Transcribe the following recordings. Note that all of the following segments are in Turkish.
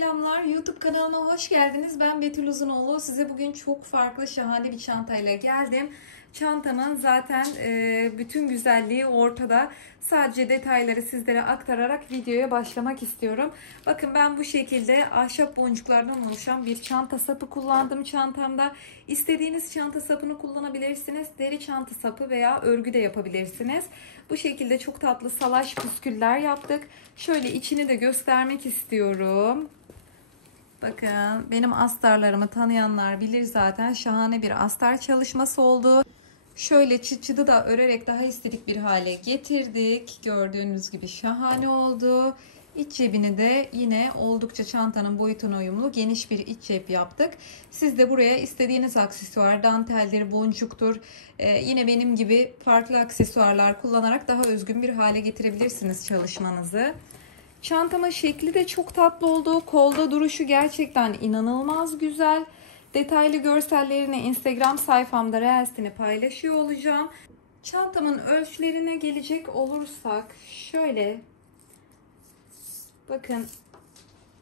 Selamlar, YouTube kanalıma hoş geldiniz. Ben Betül Uzunoğlu. Size bugün çok farklı, şahane bir çantayla geldim. Çantamın zaten bütün güzelliği ortada. Sadece detayları sizlere aktararak videoya başlamak istiyorum. Bakın, ben bu şekilde ahşap boncuklardan oluşan bir çanta sapı kullandım çantamda. İstediğiniz çanta sapını kullanabilirsiniz. Deri çanta sapı veya örgü de yapabilirsiniz. Bu şekilde çok tatlı salaş püsküller yaptık. Şöyle içini de göstermek istiyorum. Bakın, benim astarlarımı tanıyanlar bilir zaten. Şahane bir astar çalışması oldu. Şöyle çıt çıtı da örerek daha estetik bir hale getirdik. Gördüğünüz gibi şahane oldu. İç cebini de yine oldukça çantanın boyutuna uyumlu geniş bir iç cep yaptık. Siz de buraya istediğiniz aksesuar, danteldir, boncuktur, yine benim gibi farklı aksesuarlar kullanarak daha özgün bir hale getirebilirsiniz çalışmanızı. Çantamın şekli de çok tatlı oldu. Kolda duruşu gerçekten inanılmaz güzel. Detaylı görsellerini Instagram sayfamda Reels'ini paylaşıyor olacağım. Çantamın ölçülerine gelecek olursak şöyle. Bakın,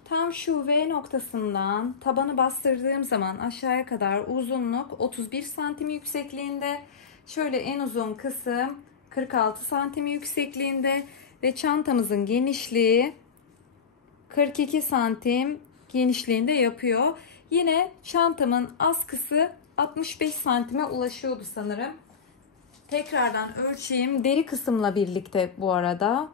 tam şu V noktasından tabanı bastırdığım zaman aşağıya kadar uzunluk 31 santim yüksekliğinde. Şöyle en uzun kısım 46 santim yüksekliğinde ve çantamızın genişliği 42 santim genişliğinde yapıyor. Yine çantamın askısı 65 santime ulaşıyordu sanırım. Tekrardan ölçeyim. Deri kısımla birlikte bu arada.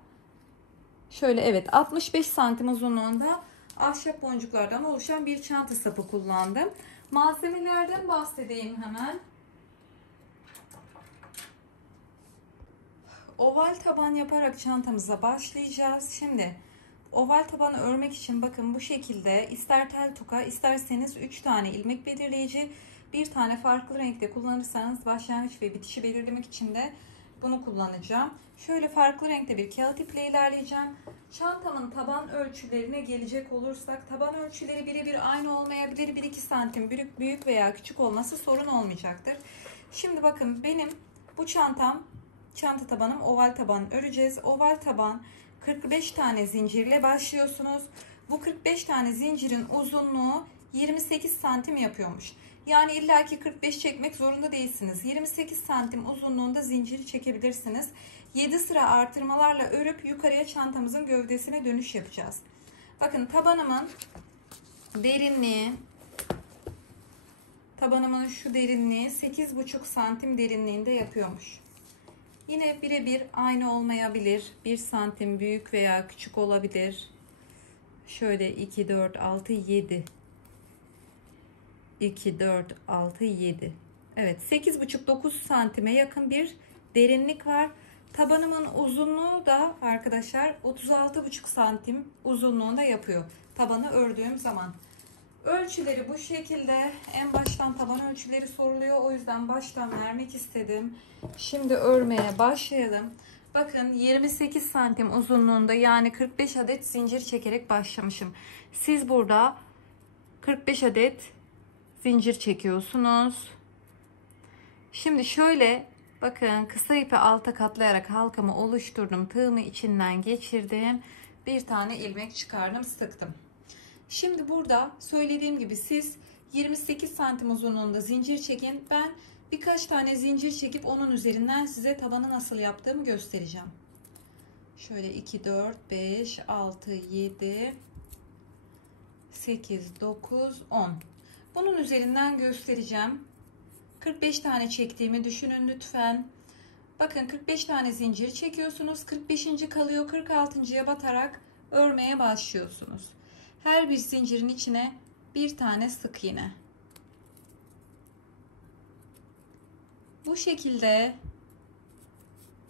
Şöyle, evet, 65 santim uzunluğunda ahşap boncuklardan oluşan bir çanta sapı kullandım. Malzemelerden bahsedeyim hemen. Oval taban yaparak çantamıza başlayacağız. Şimdi oval tabanı örmek için bakın bu şekilde ister tel toka isterseniz 3 tane ilmek belirleyici, bir tane farklı renkte kullanırsanız başlangıç ve bitişi belirlemek için de bunu kullanacağım. Şöyle farklı renkte bir kağıt iple ilerleyeceğim. Çantamın taban ölçülerine gelecek olursak taban ölçüleri birebir aynı olmayabilir. 1-2 santim büyük veya küçük olması sorun olmayacaktır. Şimdi bakın, benim bu çanta tabanım oval taban öreceğiz. Oval taban 45 tane zincirle başlıyorsunuz. Bu 45 tane zincirin uzunluğu 28 santim yapıyormuş. Yani illaki 45 çekmek zorunda değilsiniz. 28 santim uzunluğunda zinciri çekebilirsiniz. 7 sıra artırmalarla örüp yukarıya çantamızın gövdesine dönüş yapacağız. Bakın, tabanımın şu derinliği 8,5 santim derinliğinde yapıyormuş. Yine birebir aynı olmayabilir. 1 santim büyük veya küçük olabilir. Şöyle 2, 4, 6, 7. 2, 4, 6, 7. Evet, 8,5-9 santime yakın bir derinlik var. Tabanımın uzunluğu da arkadaşlar 36,5 santim uzunluğunda yapıyor. Tabanı ördüğüm zaman. Ölçüleri bu şekilde. En baştan taban ölçüleri soruluyor. O yüzden baştan vermek istedim. Şimdi örmeye başlayalım. Bakın, 28 santim uzunluğunda, yani 45 adet zincir çekerek başlamışım. Siz burada 45 adet zincir çekiyorsunuz. Şimdi şöyle bakın, kısa ipi alta katlayarak halkamı oluşturdum. Tığımı içinden geçirdim. Bir tane ilmek çıkardım, sıktım. Şimdi burada söylediğim gibi siz 28 santim uzunluğunda zincir çekin. Ben birkaç tane zincir çekip onun üzerinden size tabanı nasıl yaptığımı göstereceğim. Şöyle 2, 4, 5, 6, 7, 8, 9, 10. Bunun üzerinden göstereceğim. 45 tane çektiğimi düşünün lütfen. Bakın, 45 tane zincir çekiyorsunuz. 45. kalıyor. 46.ya batarak örmeye başlıyorsunuz. Her bir zincirin içine bir tane sık iğne. Bu şekilde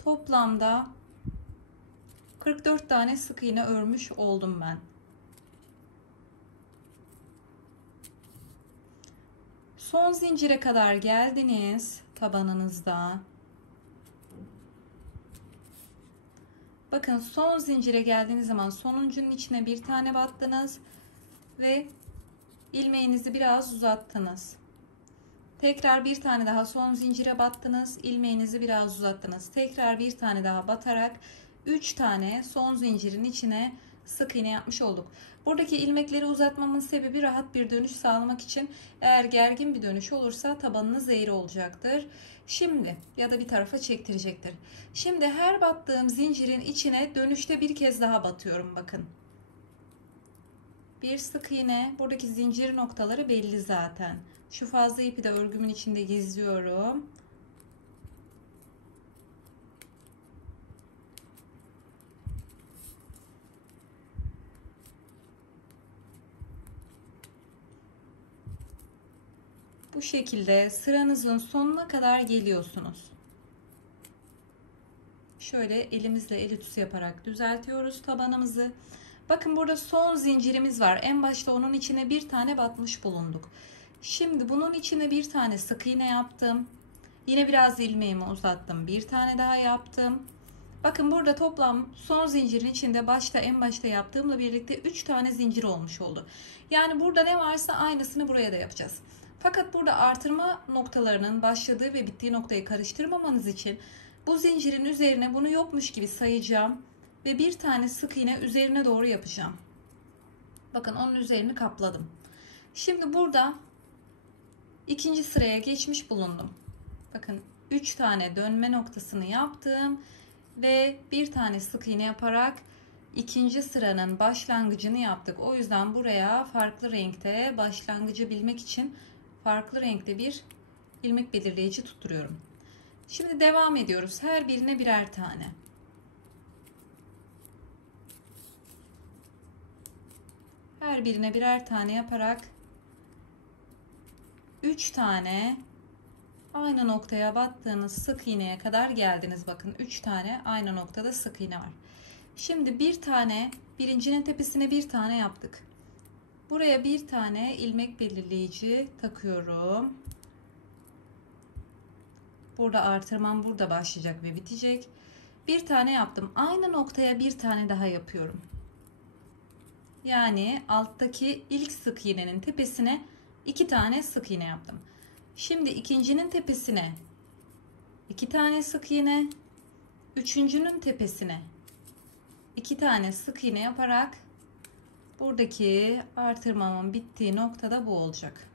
toplamda 44 tane sık iğne örmüş oldum ben. Son zincire kadar geldiniz tabanınızda. Bakın, son zincire geldiğiniz zaman sonuncunun içine bir tane battınız ve ilmeğinizi biraz uzattınız. Tekrar bir tane daha son zincire battınız, ilmeğinizi biraz uzattınız. Tekrar bir tane daha batarak 3 tane son zincirin içine sık iğne yapmış olduk. Buradaki ilmekleri uzatmamın sebebi rahat bir dönüş sağlamak için. Eğer gergin bir dönüş olursa tabanınız eğri olacaktır. Şimdi ya da bir tarafa çektirecektir. Şimdi her battığım zincirin içine dönüşte bir kez daha batıyorum bakın. Bir sık iğne, buradaki zincir noktaları belli zaten. Şu fazla ipi de örgümün içinde gizliyorum. Bu şekilde sıranızın sonuna kadar geliyorsunuz. Şöyle elimizle el ütüsü yaparak düzeltiyoruz tabanımızı. Bakın burada son zincirimiz var. En başta onun içine bir tane batmış bulunduk. Şimdi bunun içine bir tane sık iğne yaptım. Yine biraz ilmeğimi uzattım. Bir tane daha yaptım. Bakın burada toplam son zincirin içinde en başta yaptığımla birlikte 3 tane zincir olmuş oldu. Yani burada ne varsa aynısını buraya da yapacağız. Fakat burada artırma noktalarının başladığı ve bittiği noktayı karıştırmamanız için bu zincirin üzerine bunu yokmuş gibi sayacağım ve bir tane sık iğne üzerine doğru yapacağım. Bakın onun üzerini kapladım. Şimdi burada ikinci sıraya geçmiş bulundum. Bakın 3 tane dönme noktasını yaptım ve bir tane sık iğne yaparak ikinci sıranın başlangıcını yaptık. O yüzden buraya farklı renkte, başlangıcı bilmek için farklı renkte bir ilmek belirleyici tutturuyorum. Şimdi devam ediyoruz. Her birine birer tane. Her birine birer tane yaparak 3 tane aynı noktaya battığınız sık iğneye kadar geldiniz. Bakın 3 tane aynı noktada sık iğne var. Şimdi bir tane, birincinin tepesine bir tane yaptık. Buraya bir tane ilmek belirleyici takıyorum. Burada artırmam burada başlayacak ve bitecek. Bir tane yaptım. Aynı noktaya bir tane daha yapıyorum. Yani alttaki ilk sık iğnenin tepesine 2 tane sık iğne yaptım. Şimdi ikincinin tepesine 2 tane sık iğne, üçüncünün tepesine 2 tane sık iğne yaparak buradaki artırmamın bittiği noktada bu olacak.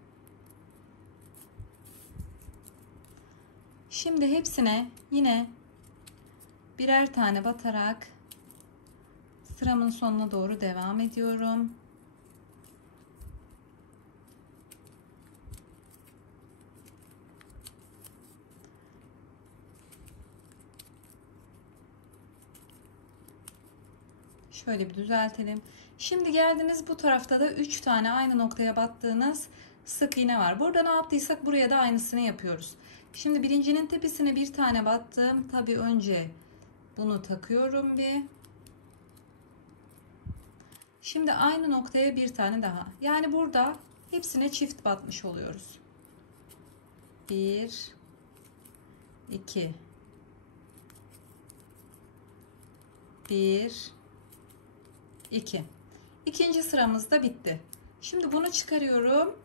Şimdi hepsine yine birer tane batarak sıramın sonuna doğru devam ediyorum. Şöyle bir düzeltelim. Şimdi geldiniz bu tarafta da 3 tane aynı noktaya battığınız sık iğne var. Burada ne yaptıysak buraya da aynısını yapıyoruz. Şimdi birincinin tepesine bir tane battım. Tabii önce bunu takıyorum bir. Şimdi aynı noktaya bir tane daha. Yani burada hepsine çift batmış oluyoruz. 1 2 1 2. İkinci sıramız da bitti. Şimdi bunu çıkarıyorum.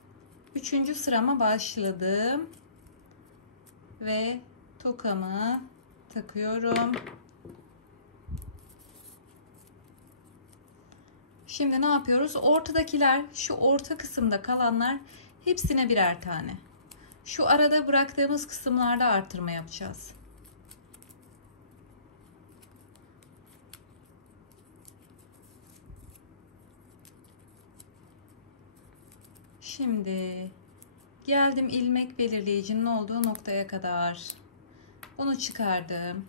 Üçüncü sırama başladım. Ve tokamı takıyorum. Şimdi ne yapıyoruz? Ortadakiler, şu orta kısımda kalanlar hepsine birer tane. Şu arada bıraktığımız kısımlarda artırma yapacağız. Şimdi geldim ilmek belirleyicinin olduğu noktaya kadar. Bunu çıkardım.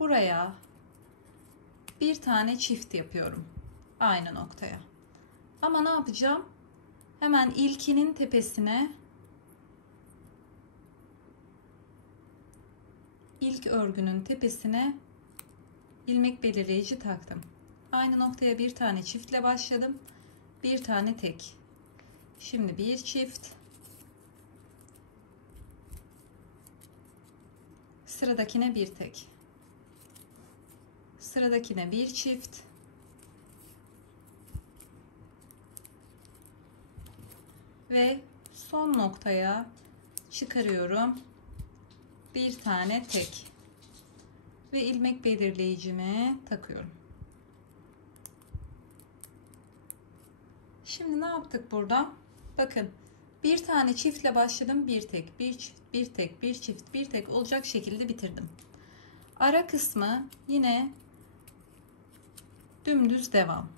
Buraya bir tane çift yapıyorum. Aynı noktaya. Ama ne yapacağım? Hemen ilkinin tepesine ilk örgünün tepesine ilmek belirleyici taktım. Aynı noktaya bir tane çiftle başladım. Bir tane tek. Şimdi bir çift. Sıradakine bir tek. Sıradakine bir çift. Ve son noktaya çıkarıyorum. Bir tane tek. Ve ilmek belirleyicimi takıyorum. Şimdi ne yaptık burada? Bakın bir tane çiftle başladım. Bir tek, bir çift, bir tek, bir çift, bir tek olacak şekilde bitirdim. Ara kısmı yine dümdüz devam.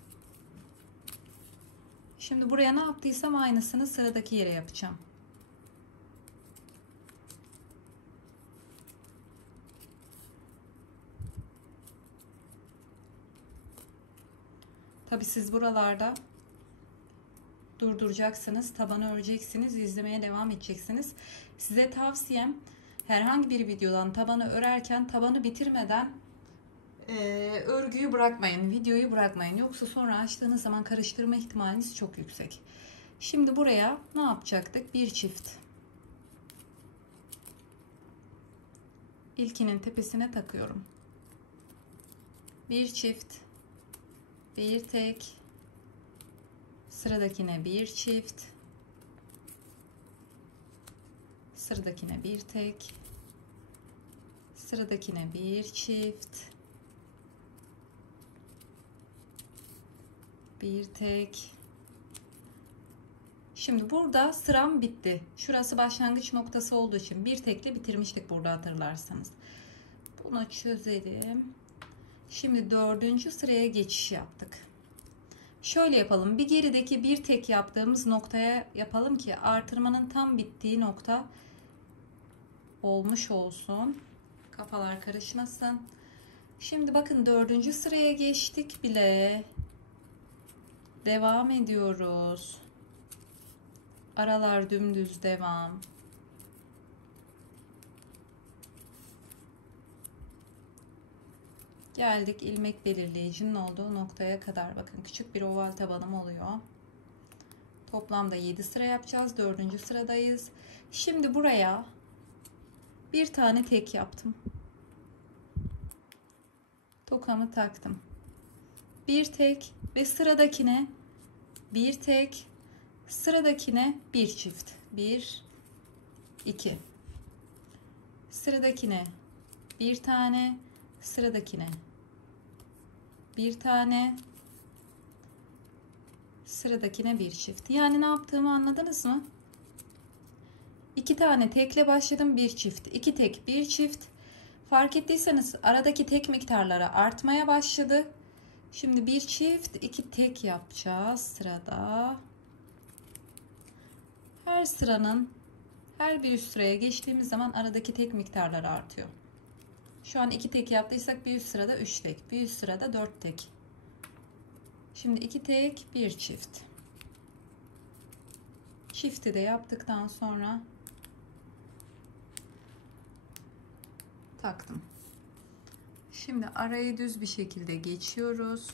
Şimdi buraya ne yaptıysam aynısını sıradaki yere yapacağım. Tabi siz buralarda durduracaksınız, tabanı öreceksiniz, izlemeye devam edeceksiniz. Size tavsiyem herhangi bir videodan tabanı örerken tabanı bitirmeden örgüyü bırakmayın, videoyu bırakmayın. Yoksa sonra açtığınız zaman karıştırma ihtimaliniz çok yüksek. Şimdi buraya ne yapacaktık? Bir çift. İlkinin tepesine takıyorum. Bir çift, bir tek, sıradakine bir çift, sıradakine bir tek, sıradakine bir çift, bir tek. Şimdi burada sıram bitti. Şurası başlangıç noktası olduğu için bir tekle bitirmiştik burada, hatırlarsanız. Bunu çözelim. Şimdi 4. sıraya geçiş yaptık. Şöyle yapalım. Bir gerideki bir tek yaptığımız noktaya yapalım ki artırmanın tam bittiği nokta olmuş olsun. Kafalar karışmasın. Şimdi bakın 4. sıraya geçtik bile. Devam ediyoruz. Aralar dümdüz devam. Geldik ilmek belirleyicinin olduğu noktaya kadar. Bakın küçük bir oval tabanım oluyor. Toplamda 7 sıra yapacağız. 4. sıradayız. Şimdi buraya bir tane tek yaptım. Tokamı taktım. Bir tek ve sıradakine bir tek, sıradakine bir çift. 1 2. Sıradakine bir tane, sıradakine bir tane, sıradakine bir çift. Yani ne yaptığımı anladınız mı? 2 tane tekle başladım, bir çift, 2 tek, bir çift. Fark ettiyseniz aradaki tek miktarları artmaya başladı. Şimdi bir çift, 2 tek yapacağız sırada. Her sıranın her bir üst sıraya geçtiğimiz zaman aradaki tek miktarları artıyor. Şu an 2 tek yaptıysak bir üst sırada 3 tek, bir üst sırada 4 tek. Şimdi 2 tek, bir çift. Çifti de yaptıktan sonra taktım. Şimdi arayı düz bir şekilde geçiyoruz.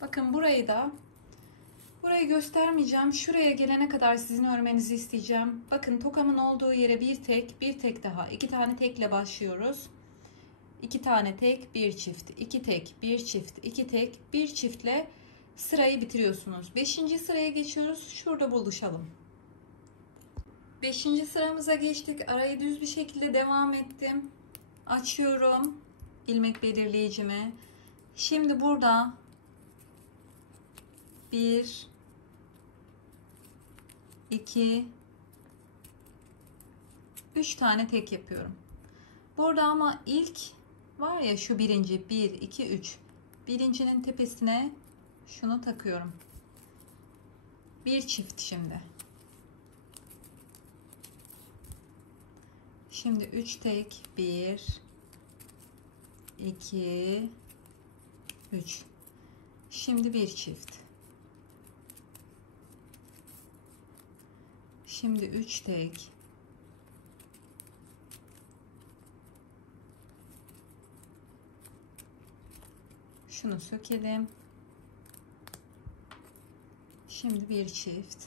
Bakın burayı göstermeyeceğim. Şuraya gelene kadar sizin örmenizi isteyeceğim. Bakın tokamın olduğu yere bir tek daha. 2 tane tekle başlıyoruz. 2 tane tek, bir çift, 2 tek, bir çift, 2 tek, bir çiftle sırayı bitiriyorsunuz. 5. sıraya geçiyoruz. Şurada buluşalım. 5. sıramıza geçtik. Arayı düz bir şekilde devam ettim. Açıyorum ilmek belirleyicimi. Şimdi burada 1 2 3 tane tek yapıyorum. Burada ama ilk var ya, şu birinci, 1 2 3, birincinin tepesine şunu takıyorum. Bir çift şimdi. Şimdi 3 tek, 1 2 3. Şimdi bir çift. Şimdi 3 tek. Şunu sökelim. Şimdi bir çift.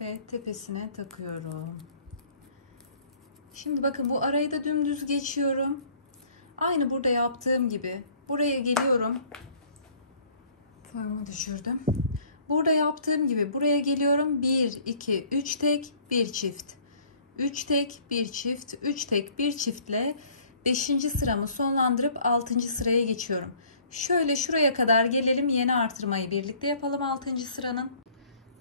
Ve tepesine takıyorum. Şimdi bakın bu arayı da dümdüz geçiyorum. Aynı burada yaptığım gibi buraya geliyorum. Parmağımı düşürdüm. Burada yaptığım gibi buraya geliyorum. 1, 2, 3 tek, 1 çift. 3 tek, 1 çift, 3 tek, 1 çiftle 5. sıramı sonlandırıp 6. sıraya geçiyorum. Şöyle şuraya kadar gelelim. Yeni artırmayı birlikte yapalım 6. sıranın.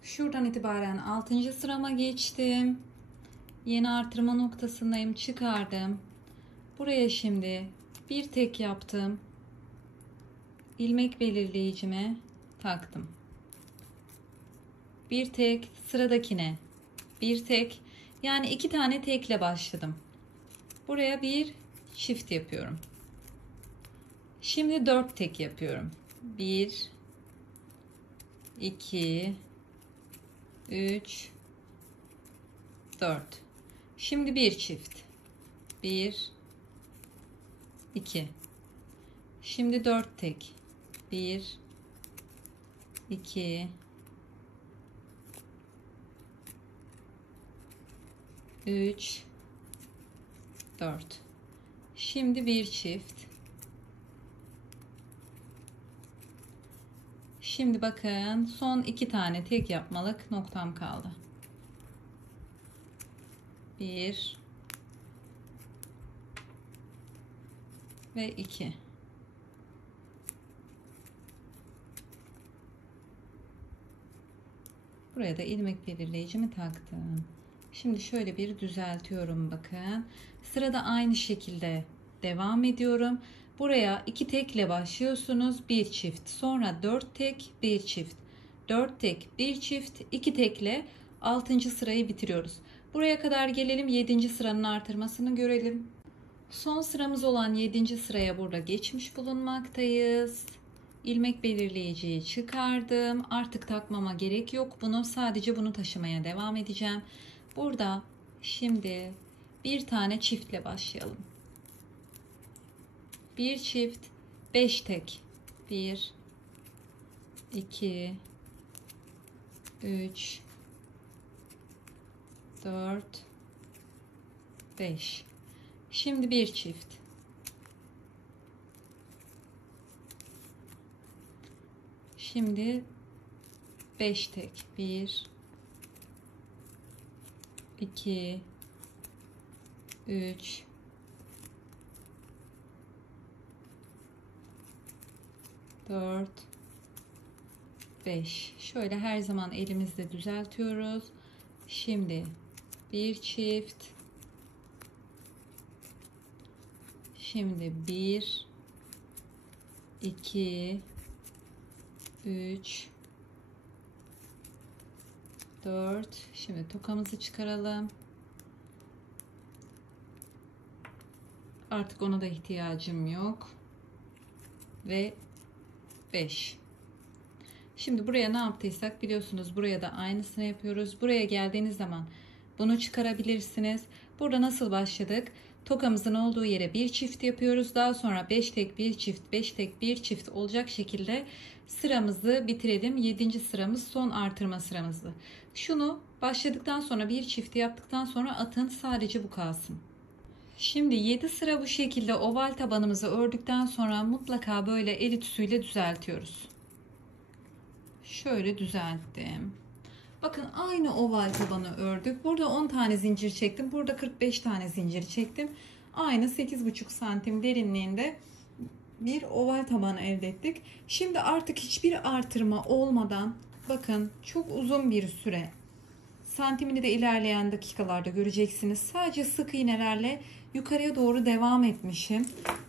Şuradan itibaren 6. sırama geçtim. Yeni artırma noktasındayım. Çıkardım. Buraya şimdi bir tek yaptım. İlmek belirleyicime taktım. Bir tek, sıradakine bir tek, yani 2 tane tekle başladım. Buraya bir çift yapıyorum. Şimdi 4 tek yapıyorum. 1 2 3 4. Şimdi bir çift. 1 2. Şimdi 4 tek. 1 2 3 4. Şimdi bir çift. Şimdi bakın son 2 tane tek yapmalık noktam kaldı. 1 ve 2. Buraya da ilmek belirleyicimi taktım. Şimdi şöyle bir düzeltiyorum bakın. Sırada aynı şekilde devam ediyorum. Buraya 2 tekle başlıyorsunuz. Bir çift. Sonra 4 tek, bir çift. 4 tek, bir çift, 2 tekle 6. sırayı bitiriyoruz. Buraya kadar gelelim. 7. sıranın artırmasını görelim. Son sıramız olan 7. sıraya burada geçmiş bulunmaktayız. İlmek belirleyiciyi çıkardım. Artık takmama gerek yok. Bunu sadece bunu taşımaya devam edeceğim. Burada şimdi bir tane çiftle başlayalım. Bir çift, 5 tek. 1 2 3 4 5. Şimdi bir çift. Şimdi 5 tek. 1 2 3 4 5. Şöyle her zaman elimizde düzeltiyoruz. Şimdi bir çift. Şimdi 1 2 3 4. Şimdi tokamızı çıkaralım. Artık ona da ihtiyacım yok. Ve 5. Şimdi buraya ne yaptıysak biliyorsunuz, buraya da aynısını yapıyoruz. Buraya geldiğiniz zaman bunu çıkarabilirsiniz. Burada nasıl başladık? Tokamızın olduğu yere bir çift yapıyoruz. Daha sonra 5 tek bir çift, 5 tek bir çift olacak şekilde sıramızı bitirelim. 7. sıramız son artırma sıramızdı. Şunu başladıktan sonra bir çifti yaptıktan sonra atın, sadece bu kalsın. Şimdi 7 sıra bu şekilde oval tabanımızı ördükten sonra mutlaka böyle el ütüsüyle düzeltiyoruz. Şöyle düzelttim. Bakın aynı oval tabanı ördük. Burada 10 tane zincir çektim. Burada 45 tane zincir çektim. Aynı 8,5 santim derinliğinde bir oval tabanı elde ettik. Şimdi artık hiçbir artırma olmadan, bakın çok uzun bir süre, santimini de ilerleyen dakikalarda göreceksiniz. Sadece sık iğnelerle yukarıya doğru devam etmişim.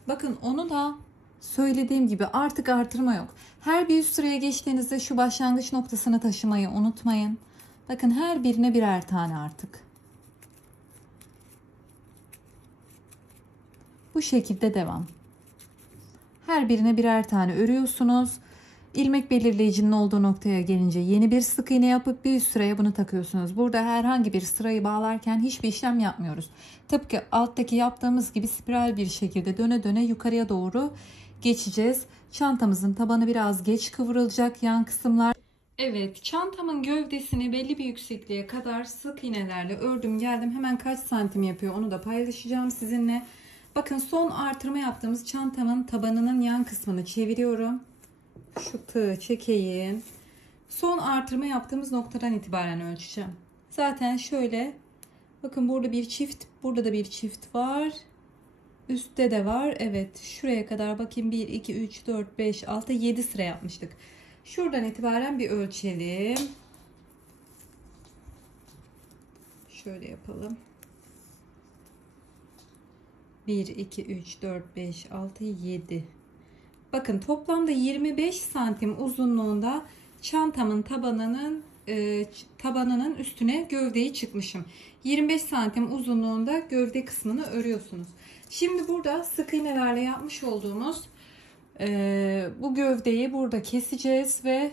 Bakın onu da söylediğim gibi artık artırma yok. Her bir üst sıraya geçtiğinizde şu başlangıç noktasını taşımayı unutmayın. Bakın her birine birer tane artık. Bu şekilde devam. Her birine birer tane örüyorsunuz. İlmek belirleyicinin olduğu noktaya gelince yeni bir sık iğne yapıp bir üst sıraya bunu takıyorsunuz. Burada herhangi bir sırayı bağlarken hiçbir işlem yapmıyoruz. Tıpkı alttaki yaptığımız gibi spiral bir şekilde döne döne yukarıya doğru geçeceğiz. Çantamızın tabanı biraz geç kıvrılacak yan kısımlar. Evet, çantamın gövdesini belli bir yüksekliğe kadar sık iğnelerle ördüm geldim. Hemen kaç santim yapıyor onu da paylaşacağım sizinle. Bakın son artırma yaptığımız çantamın tabanının yan kısmını çeviriyorum. Şu tığı çekeyim. Son artırma yaptığımız noktadan itibaren ölçeceğim. Zaten şöyle bakın, burada bir çift, burada da bir çift var. Üstte de var. Evet, şuraya kadar bakayım, 1 2 3 4 5 6 7 sıra yapmıştık. Şuradan itibaren bir ölçelim. Şöyle yapalım. 1 2 3 4 5 6 7. Bakın toplamda 25 santim uzunluğunda çantamın tabanının üstüne gövdeyi çıkmışım. 25 santim uzunluğunda gövde kısmını örüyorsunuz. Şimdi burada sık iğnelerle yapmış olduğumuz bu gövdeyi burada keseceğiz ve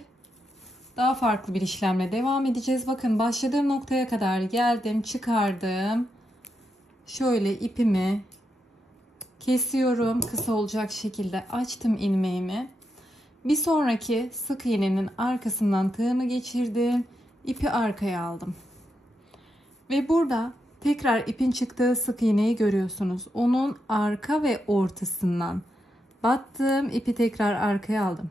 daha farklı bir işlemle devam edeceğiz. Bakın başladığım noktaya kadar geldim, çıkardım. Şöyle ipimi kesiyorum. Kısa olacak şekilde açtım ilmeğimi. Bir sonraki sık iğnenin arkasından tığımı geçirdim. İpi arkaya aldım. Ve burada tekrar ipin çıktığı sık iğneyi görüyorsunuz. Onun arka ve ortasından battım. İpi tekrar arkaya aldım.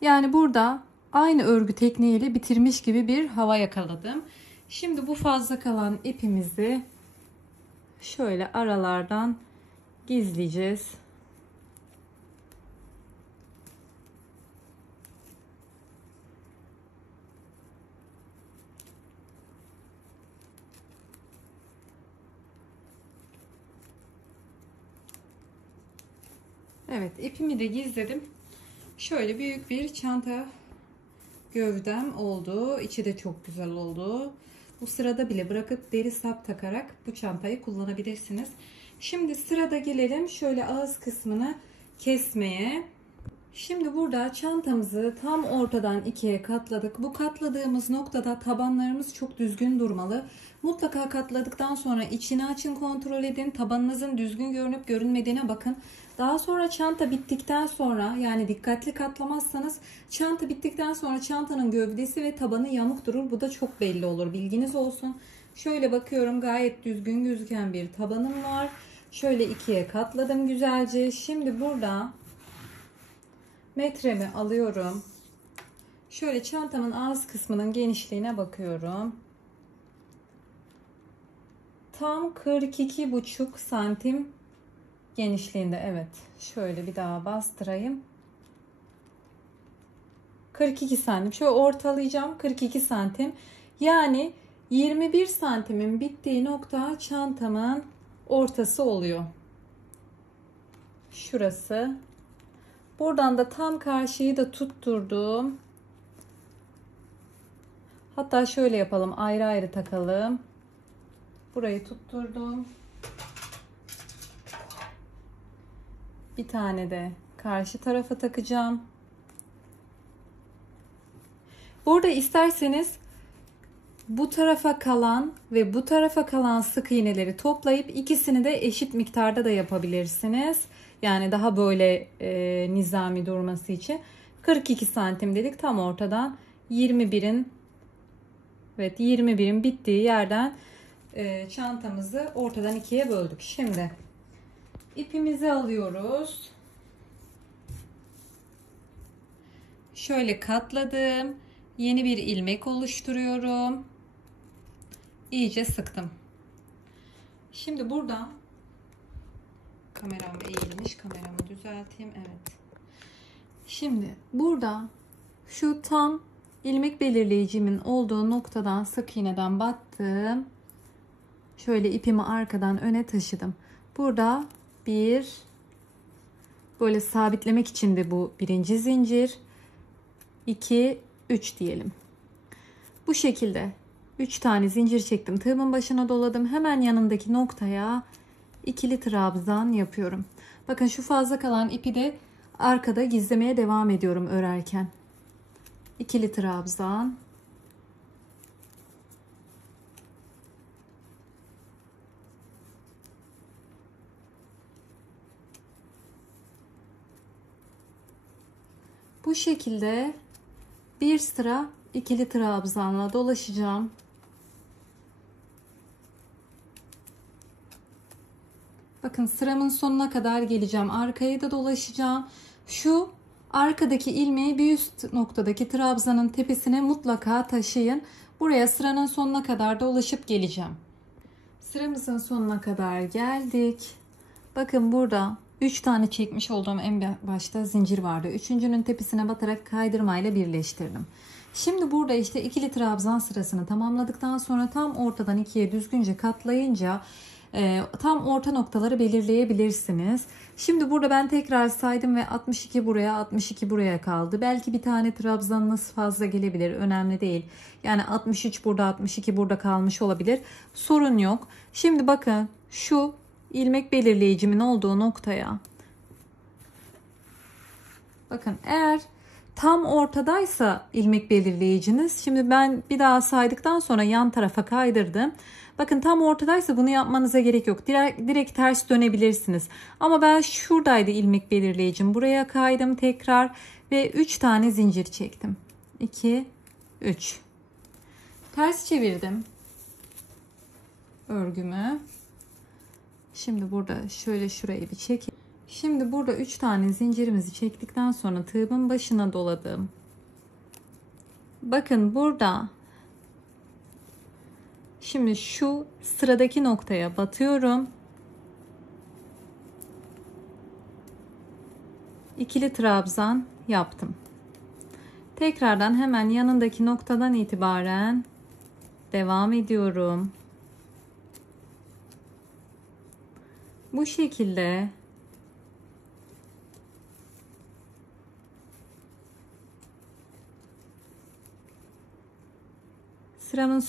Yani burada aynı örgü tekniğiyle bitirmiş gibi bir hava yakaladım. Şimdi bu fazla kalan ipimizi şöyle aralardan gizleyeceğiz. Evet, ipimi de gizledim. Şöyle büyük bir çanta gövdem oldu. İçi de çok güzel oldu. Bu sırada bile bırakıp deri sap takarak bu çantayı kullanabilirsiniz. Şimdi sırada gelelim şöyle ağız kısmını kesmeye. Şimdi burada çantamızı tam ortadan ikiye katladık. Bu katladığımız noktada tabanlarımız çok düzgün durmalı. Mutlaka katladıktan sonra içini açın, kontrol edin. Tabanınızın düzgün görünüp görünmediğine bakın. Daha sonra çanta bittikten sonra, yani dikkatli katlamazsanız çanta bittikten sonra çantanın gövdesi ve tabanı yamuk durur. Bu da çok belli olur. Bilginiz olsun. Şöyle bakıyorum, gayet düzgün gözüken bir tabanım var. Şöyle ikiye katladım güzelce. Şimdi burada metremi alıyorum. Şöyle çantamın ağız kısmının genişliğine bakıyorum. Tam 42,5 santim genişliğinde. Evet. Şöyle bir daha bastırayım. 42 santim. Şöyle ortalayacağım. 42 santim. Yani 21 santimin bittiği nokta çantamın ortası oluyor. Şurası. Buradan da tam karşıyı da tutturdum. Hatta şöyle yapalım. Ayrı ayrı takalım. Burayı tutturdum. Bir tane de karşı tarafa takacağım. Burada isterseniz bu tarafa kalan ve bu tarafa kalan sık iğneleri toplayıp ikisini de eşit miktarda da yapabilirsiniz. Yani daha böyle nizami durması için. 42 santim dedik, tam ortadan 21'in, evet 21'in bittiği yerden çantamızı ortadan ikiye böldük. Şimdi ipimizi alıyoruz. Şöyle katladım. Yeni bir ilmek oluşturuyorum. İyice sıktım. Şimdi burada kameram eğilmiş. Kameramı düzelteyim. Evet. Şimdi burada şu tam ilmek belirleyicimin olduğu noktadan sık iğneden battım. Şöyle ipimi arkadan öne taşıdım. Burada bir, böyle sabitlemek için de bu birinci zincir. 2 3 diyelim. Bu şekilde 3 tane zincir çektim. Tığımın başına doladım. Hemen yanındaki noktaya ikili trabzan yapıyorum. Bakın şu fazla kalan ipi de arkada gizlemeye devam ediyorum örerken. İkili trabzan. Bu şekilde bir sıra ikili trabzanla dolaşacağım. Bakın sıramın sonuna kadar geleceğim. Arkaya da dolaşacağım. Şu arkadaki ilmeği bir üst noktadaki trabzanın tepesine mutlaka taşıyın. Buraya sıranın sonuna kadar dolaşıp geleceğim. Sıramızın sonuna kadar geldik. Bakın burada 3 tane çekmiş olduğum en başta zincir vardı. Üçüncünün tepesine batarak kaydırmayla birleştirdim. Şimdi burada işte ikili trabzan sırasını tamamladıktan sonra tam ortadan ikiye düzgünce katlayınca tam orta noktaları belirleyebilirsiniz. Şimdi burada ben tekrar saydım ve 62 buraya, 62 buraya kaldı. Belki bir tane trabzanınız fazla gelebilir. Önemli değil. Yani 63 burada, 62 burada kalmış olabilir. Sorun yok. Şimdi bakın şu ilmek belirleyicimin olduğu noktaya. Bakın eğer tam ortadaysa ilmek belirleyiciniz. Şimdi ben bir daha saydıktan sonra yan tarafa kaydırdım. Bakın tam ortadaysa bunu yapmanıza gerek yok. Direkt ters dönebilirsiniz. Ama ben şuradaydı ilmek belirleyicim. Buraya kaydım tekrar ve 3 tane zincir çektim. 2, 3. Ters çevirdim örgümü. Şimdi burada şöyle şurayı bir çekeyim. Şimdi burada 3 tane zincirimizi çektikten sonra tığımın başına doladım. Bakın burada şimdi şu sıradaki noktaya batıyorum. İkili trabzan yaptım. Tekrardan hemen yanındaki noktadan itibaren devam ediyorum. Bu şekilde sıramın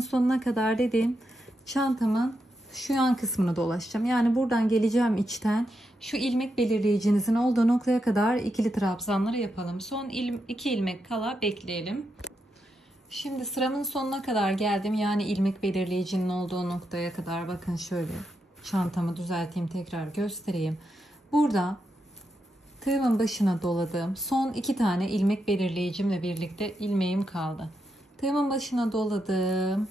sonuna kadar dediğim çantamın şu yan kısmını dolaşacağım. Yani buradan geleceğim içten. Şu ilmek belirleyicinizin olduğu noktaya kadar ikili trabzanları yapalım. Son 2 ilmek kala bekleyelim. Şimdi sıramın sonuna kadar geldim. Yani ilmek belirleyicinin olduğu noktaya kadar. Bakın şöyle çantamı düzelteyim, tekrar göstereyim. Burada tığımın başına doladım. Son 2 tane ilmek belirleyicimle birlikte ilmeğim kaldı. Tığımın başına doladım.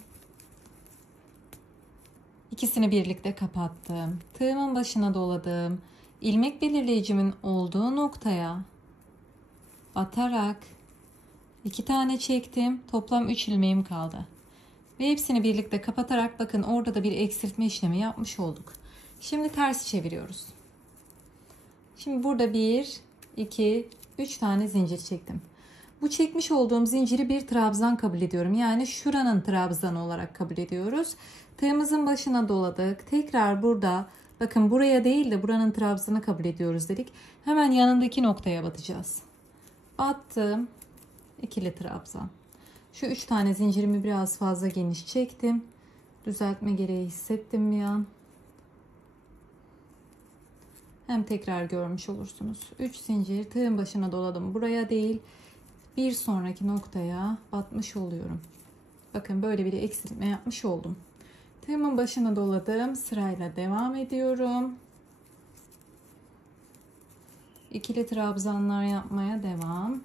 İkisini birlikte kapattım. Tığımın başına doladım. İlmek belirleyicimin olduğu noktaya batarak 2 tane çektim. Toplam 3 ilmeğim kaldı. Ve hepsini birlikte kapatarak bakın orada da bir eksiltme işlemi yapmış olduk. Şimdi ters çeviriyoruz. Şimdi burada 1, 2, 3 tane zincir çektim. Bu çekmiş olduğum zinciri bir trabzan kabul ediyorum. Yani şuranın trabzanı olarak kabul ediyoruz. Tığımızın başına doladık. Tekrar burada bakın buraya değil de buranın trabzanı kabul ediyoruz dedik. Hemen yanındaki noktaya batacağız. Battım. İkili trabzan. Şu 3 tane zincirimi biraz fazla geniş çektim. Düzeltme gereği hissettim bir an. Hem tekrar görmüş olursunuz. 3 zincir tığın başına doladım. Buraya değil, bir sonraki noktaya batmış oluyorum. Bakın böyle bir eksiltme yapmış oldum. Tığımın başına doladım. Sırayla devam ediyorum. İkili trabzanlar yapmaya devam.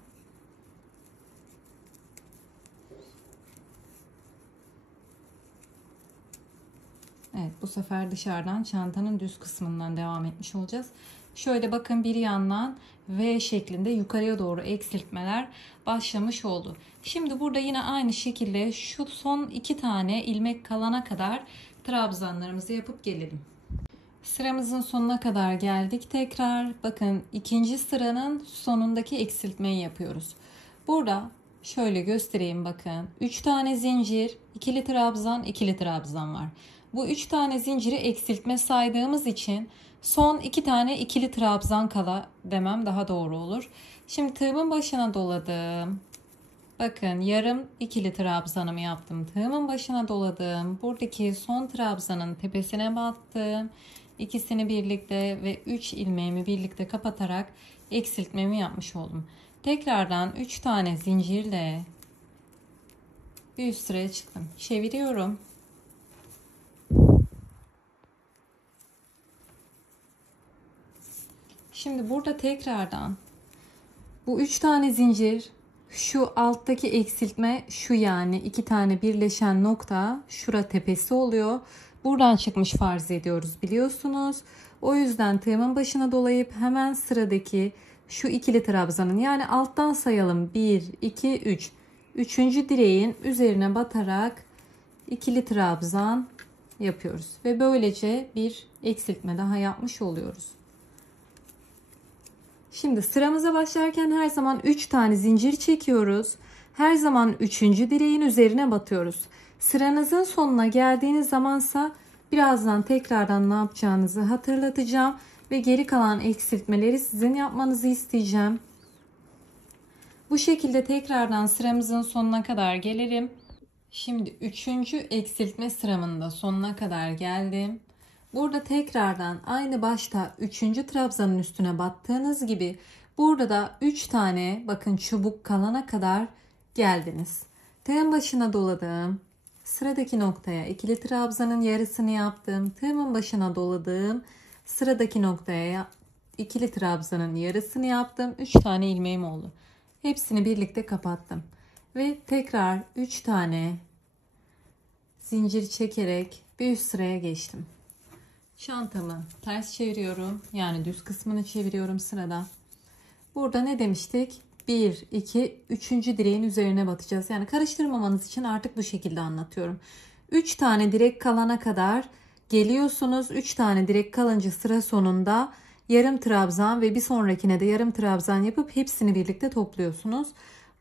Evet, bu sefer dışarıdan çantanın düz kısmından devam etmiş olacağız. Şöyle bakın bir yandan V şeklinde yukarıya doğru eksiltmeler başlamış oldu. Şimdi burada yine aynı şekilde şu son 2 tane ilmek kalana kadar trabzanlarımızı yapıp gelelim. Sıramızın sonuna kadar geldik. Tekrar bakın ikinci sıranın sonundaki eksiltmeyi yapıyoruz. Burada şöyle göstereyim bakın. 3 tane zincir, ikili trabzan, ikili trabzan var. Bu 3 tane zinciri eksiltme saydığımız için son 2 tane ikili trabzan kala demem daha doğru olur. Şimdi tığımın başına doladım. Bakın yarım ikili trabzanımı yaptım. Tığımın başına doladım. Buradaki son trabzanın tepesine battım. İkisini birlikte ve 3 ilmeğimi birlikte kapatarak eksiltmemi yapmış oldum. Tekrardan 3 tane zincirle bir üst sıraya çıktım. Çeviriyorum. Şimdi burada tekrardan bu 3 tane zincir, şu alttaki eksiltme şu, yani 2 tane birleşen nokta şura tepesi oluyor. buradan çıkmış farz ediyoruz biliyorsunuz. O yüzden tığımın başına dolayıp hemen sıradaki şu ikili trabzanın, yani alttan sayalım, 1 2 3, üçüncü direğin üzerine batarak ikili trabzan yapıyoruz ve böylece bir eksiltme daha yapmış oluyoruz. Şimdi sıramıza başlarken her zaman 3 tane zincir çekiyoruz. Her zaman 3. direğin üzerine batıyoruz. Sıranızın sonuna geldiğiniz zamansa birazdan tekrardan ne yapacağınızı hatırlatacağım ve geri kalan eksiltmeleri sizin yapmanızı isteyeceğim. Bu şekilde tekrardan sıramızın sonuna kadar gelelim. Şimdi 3. eksiltme sıramın da sonuna kadar geldim. Burada tekrardan aynı başta 3. trabzanın üstüne battığınız gibi burada da 3 tane bakın çubuk kalana kadar geldiniz. Tığın başına doladım. Sıradaki noktaya ikili trabzanın yarısını yaptım. Tığımın başına doladım. Sıradaki noktaya ikili trabzanın yarısını yaptım. 3 tane ilmeğim oldu. Hepsini birlikte kapattım. Ve tekrar 3 tane zincir çekerek bir üst sıraya geçtim. Çantamı ters çeviriyorum. Yani düz kısmını çeviriyorum sırada. Burada ne demiştik? 1, 2, 3. direğin üzerine batacağız. Yani karıştırmamanız için artık bu şekilde anlatıyorum. 3 tane direk kalana kadar geliyorsunuz. 3 tane direk kalınca sıra sonunda yarım trabzan ve bir sonrakine de yarım trabzan yapıp hepsini birlikte topluyorsunuz.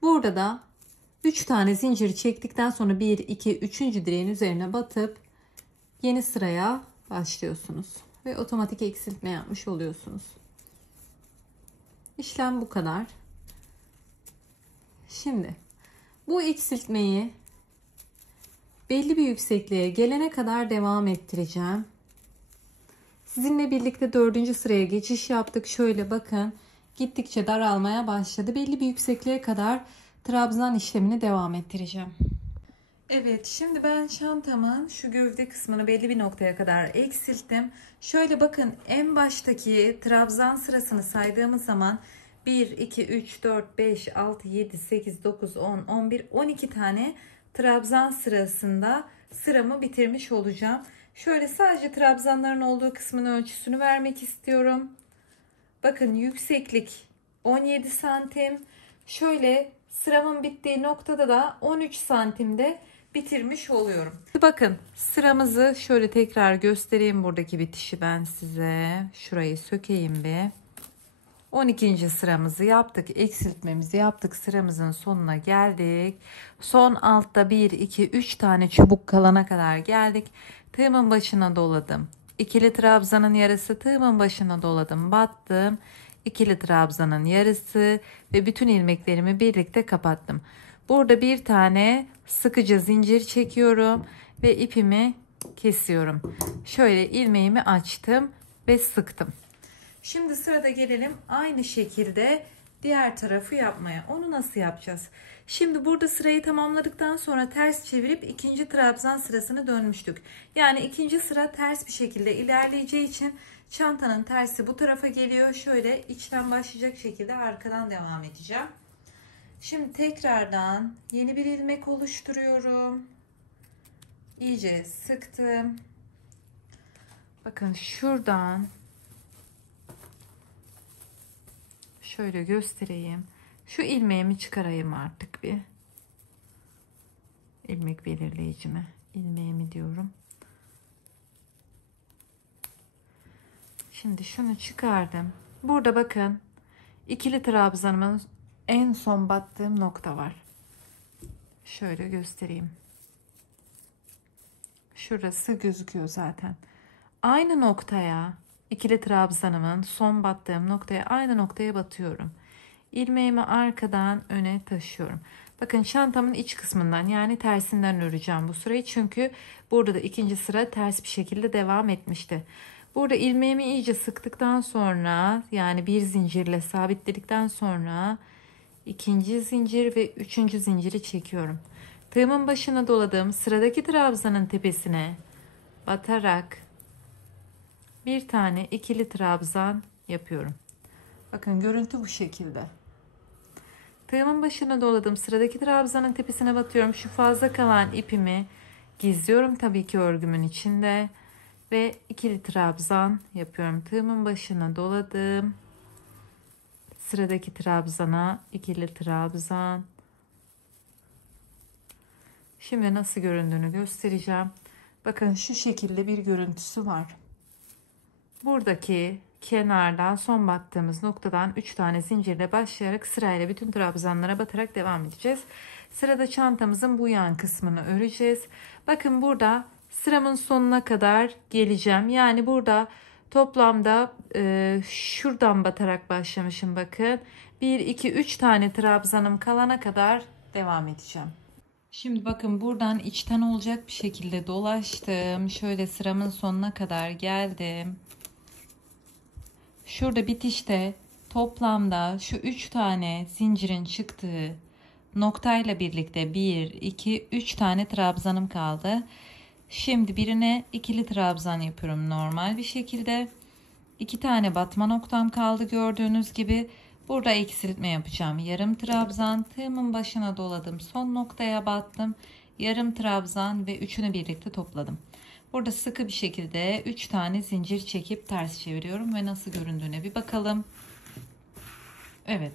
Burada da 3 tane zincir çektikten sonra 1, 2, 3. direğin üzerine batıp yeni sıraya başlıyorsunuz ve otomatik eksiltme yapmış oluyorsunuz. İşlem bu kadar. Şimdi bu eksiltmeyi belli bir yüksekliğe gelene kadar devam ettireceğim. Sizinle birlikte 4. sıraya geçiş yaptık. Şöyle bakın, gittikçe daralmaya başladı. Belli bir yüksekliğe kadar trabzan işlemini devam ettireceğim. Evet, şimdi ben çantamın şu gövde kısmını belli bir noktaya kadar eksilttim. Şöyle bakın, en baştaki trabzan sırasını saydığımız zaman 1, 2, 3, 4, 5, 6, 7, 8, 9, 10, 11, 12 tane trabzan sırasında sıramı bitirmiş olacağım. Şöyle sadece trabzanların olduğu kısmın ölçüsünü vermek istiyorum. Bakın, yükseklik 17 santim. Şöyle sıramın bittiği noktada da 13 santimde bitirmiş oluyorum. Bakın, sıramızı şöyle tekrar göstereyim, buradaki bitişi ben size. Şurayı sökeyim bir. 12. sıramızı yaptık. Eksiltmemizi yaptık. Sıramızın sonuna geldik. Son altta 1, 2, 3 tane çubuk kalana kadar geldik. Tığımın başına doladım. İkili trabzanın yarısı, tığımın başına doladım. Battım. İkili trabzanın yarısı ve bütün ilmeklerimi birlikte kapattım. Burada bir tane sıkıca zincir çekiyorum ve ipimi kesiyorum. Şöyle ilmeğimi açtım ve sıktım. Şimdi sırada gelelim aynı şekilde diğer tarafı yapmaya. Onu nasıl yapacağız? Şimdi burada sırayı tamamladıktan sonra ters çevirip ikinci trabzan sırasını dönmüştük. Yani ikinci sıra ters bir şekilde ilerleyeceği için çantanın tersi bu tarafa geliyor. Şöyle içten başlayacak şekilde arkadan devam edeceğim. Şimdi tekrardan yeni bir ilmek oluşturuyorum. İyice sıktım. Bakın şuradan şöyle göstereyim. Şu ilmeğimi çıkarayım artık bir. İlmek belirleyicimi. İlmeğimi diyorum. Şimdi şunu çıkardım. Burada bakın, ikili trabzanımın en son battığım nokta var. Şöyle göstereyim. Şurası gözüküyor zaten. Aynı noktaya, ikili trabzanımın son battığım noktaya, aynı noktaya batıyorum. İlmeğimi arkadan öne taşıyorum. Bakın, çantamın iç kısmından, yani tersinden öreceğim bu sırayı. Çünkü burada da ikinci sıra ters bir şekilde devam etmişti. Burada ilmeğimi iyice sıktıktan sonra, yani bir zincirle sabitledikten sonra ikinci zincir ve üçüncü zinciri çekiyorum. Tığımın başına doladığım sıradaki trabzanın tepesine batarak bir tane ikili trabzan yapıyorum. Bakın, görüntü bu şekilde. Tığımın başına doladım. Sıradaki trabzanın tepesine batıyorum. Şu fazla kalan ipimi Gizliyorum tabii ki örgümün içinde ve ikili trabzan yapıyorum. Tığımın başına doladım. Sıradaki trabzana ikili trabzan. Şimdi nasıl göründüğünü göstereceğim. Bakın şu şekilde bir görüntüsü var. Buradaki kenardan son battığımız noktadan 3 tane zincirle başlayarak sırayla bütün trabzanlara batarak devam edeceğiz. Sırada çantamızın bu yan kısmını öreceğiz. Bakın burada sıramın sonuna kadar geleceğim. Yani burada toplamda şuradan batarak başlamışım bakın. 1, 2, 3 tane trabzanım kalana kadar devam edeceğim. Şimdi bakın buradan içten olacak bir şekilde dolaştım. Şöyle sıramın sonuna kadar geldim. Şurada bitişte toplamda şu 3 tane zincirin çıktığı noktayla birlikte 1, 2, 3 tane trabzanım kaldı. Şimdi birine ikili trabzan yapıyorum normal bir şekilde. 2 tane batma noktam kaldı gördüğünüz gibi. Burada eksiltme yapacağım. Yarım trabzan, tığımın başına doladım. Son noktaya battım. Yarım trabzan ve üçünü birlikte topladım. Burada sıkı bir şekilde 3 tane zincir çekip ters çeviriyorum ve nasıl göründüğüne bir bakalım. Evet.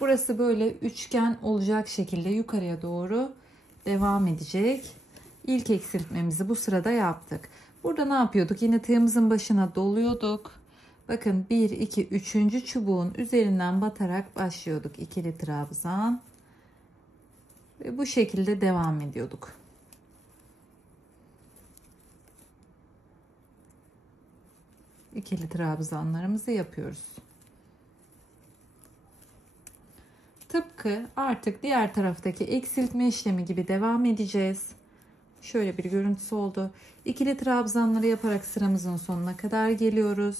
Burası böyle üçgen olacak şekilde yukarıya doğru devam edecek. İlk eksiltmemizi bu sırada yaptık. Burada ne yapıyorduk? Yine tığımızın başına doluyorduk. Bakın 1, 2, 3. çubuğun üzerinden batarak başlıyorduk. İkili trabzan. Ve bu şekilde devam ediyorduk. İkili trabzanlarımızı yapıyoruz. Tıpkı artık diğer taraftaki eksiltme işlemi gibi devam edeceğiz. Şöyle bir görüntüsü oldu. İkili trabzanları yaparak sıramızın sonuna kadar geliyoruz.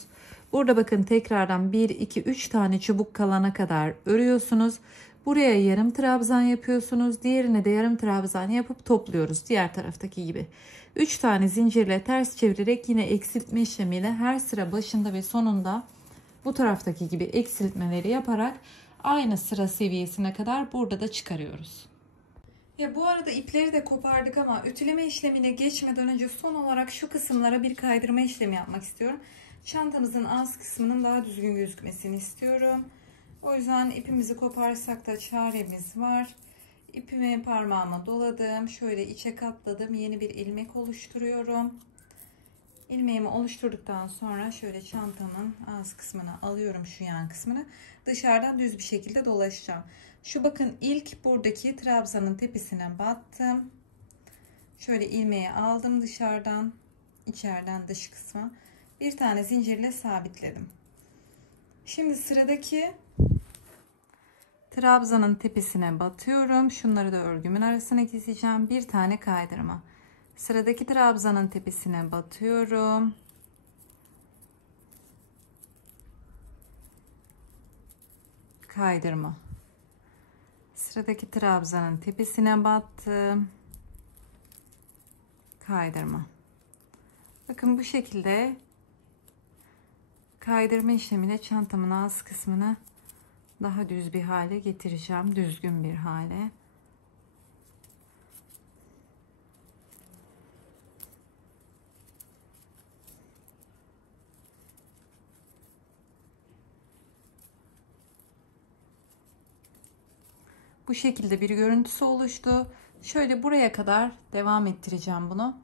Burada bakın tekrardan 1, 2, 3 tane çubuk kalana kadar örüyorsunuz. Buraya yarım trabzan yapıyorsunuz. Diğerine de yarım trabzan yapıp topluyoruz. Diğer taraftaki gibi. 3 tane zincirle ters çevirerek yine eksiltme işlemiyle her sıra başında ve sonunda bu taraftaki gibi eksiltmeleri yaparak aynı sıra seviyesine kadar burada da çıkarıyoruz. Ya bu arada ipleri de kopardık ama ütüleme işlemine geçmeden önce son olarak şu kısımlara bir kaydırma işlemi yapmak istiyorum. Çantamızın ağız kısmının daha düzgün gözükmesini istiyorum. O yüzden ipimizi koparsak da çaremiz var. İpimi parmağıma doladım. Şöyle içe katladım. Yeni bir ilmek oluşturuyorum. İlmeğimi oluşturduktan sonra şöyle çantamın ağız kısmını alıyorum, şu yan kısmını. Dışarıdan düz bir şekilde dolaşacağım. Şu bakın ilk buradaki trabzanın tepesine battım. Şöyle ilmeği aldım dışarıdan, içeriden dış kısma. Bir tane zincirle sabitledim. Şimdi sıradaki trabzanın tepesine batıyorum. Şunları da örgümün arasına keseceğim. Bir tane kaydırma. Sıradaki trabzanın tepesine batıyorum. Kaydırma. Sıradaki trabzanın tepesine battım. Kaydırma. Bakın bu şekilde kaydırma işlemiyle çantamın ağız kısmını daha düz bir hale getireceğim. Düzgün bir hale. Bu şekilde bir görüntüsü oluştu. Şöyle buraya kadar devam ettireceğim bunu.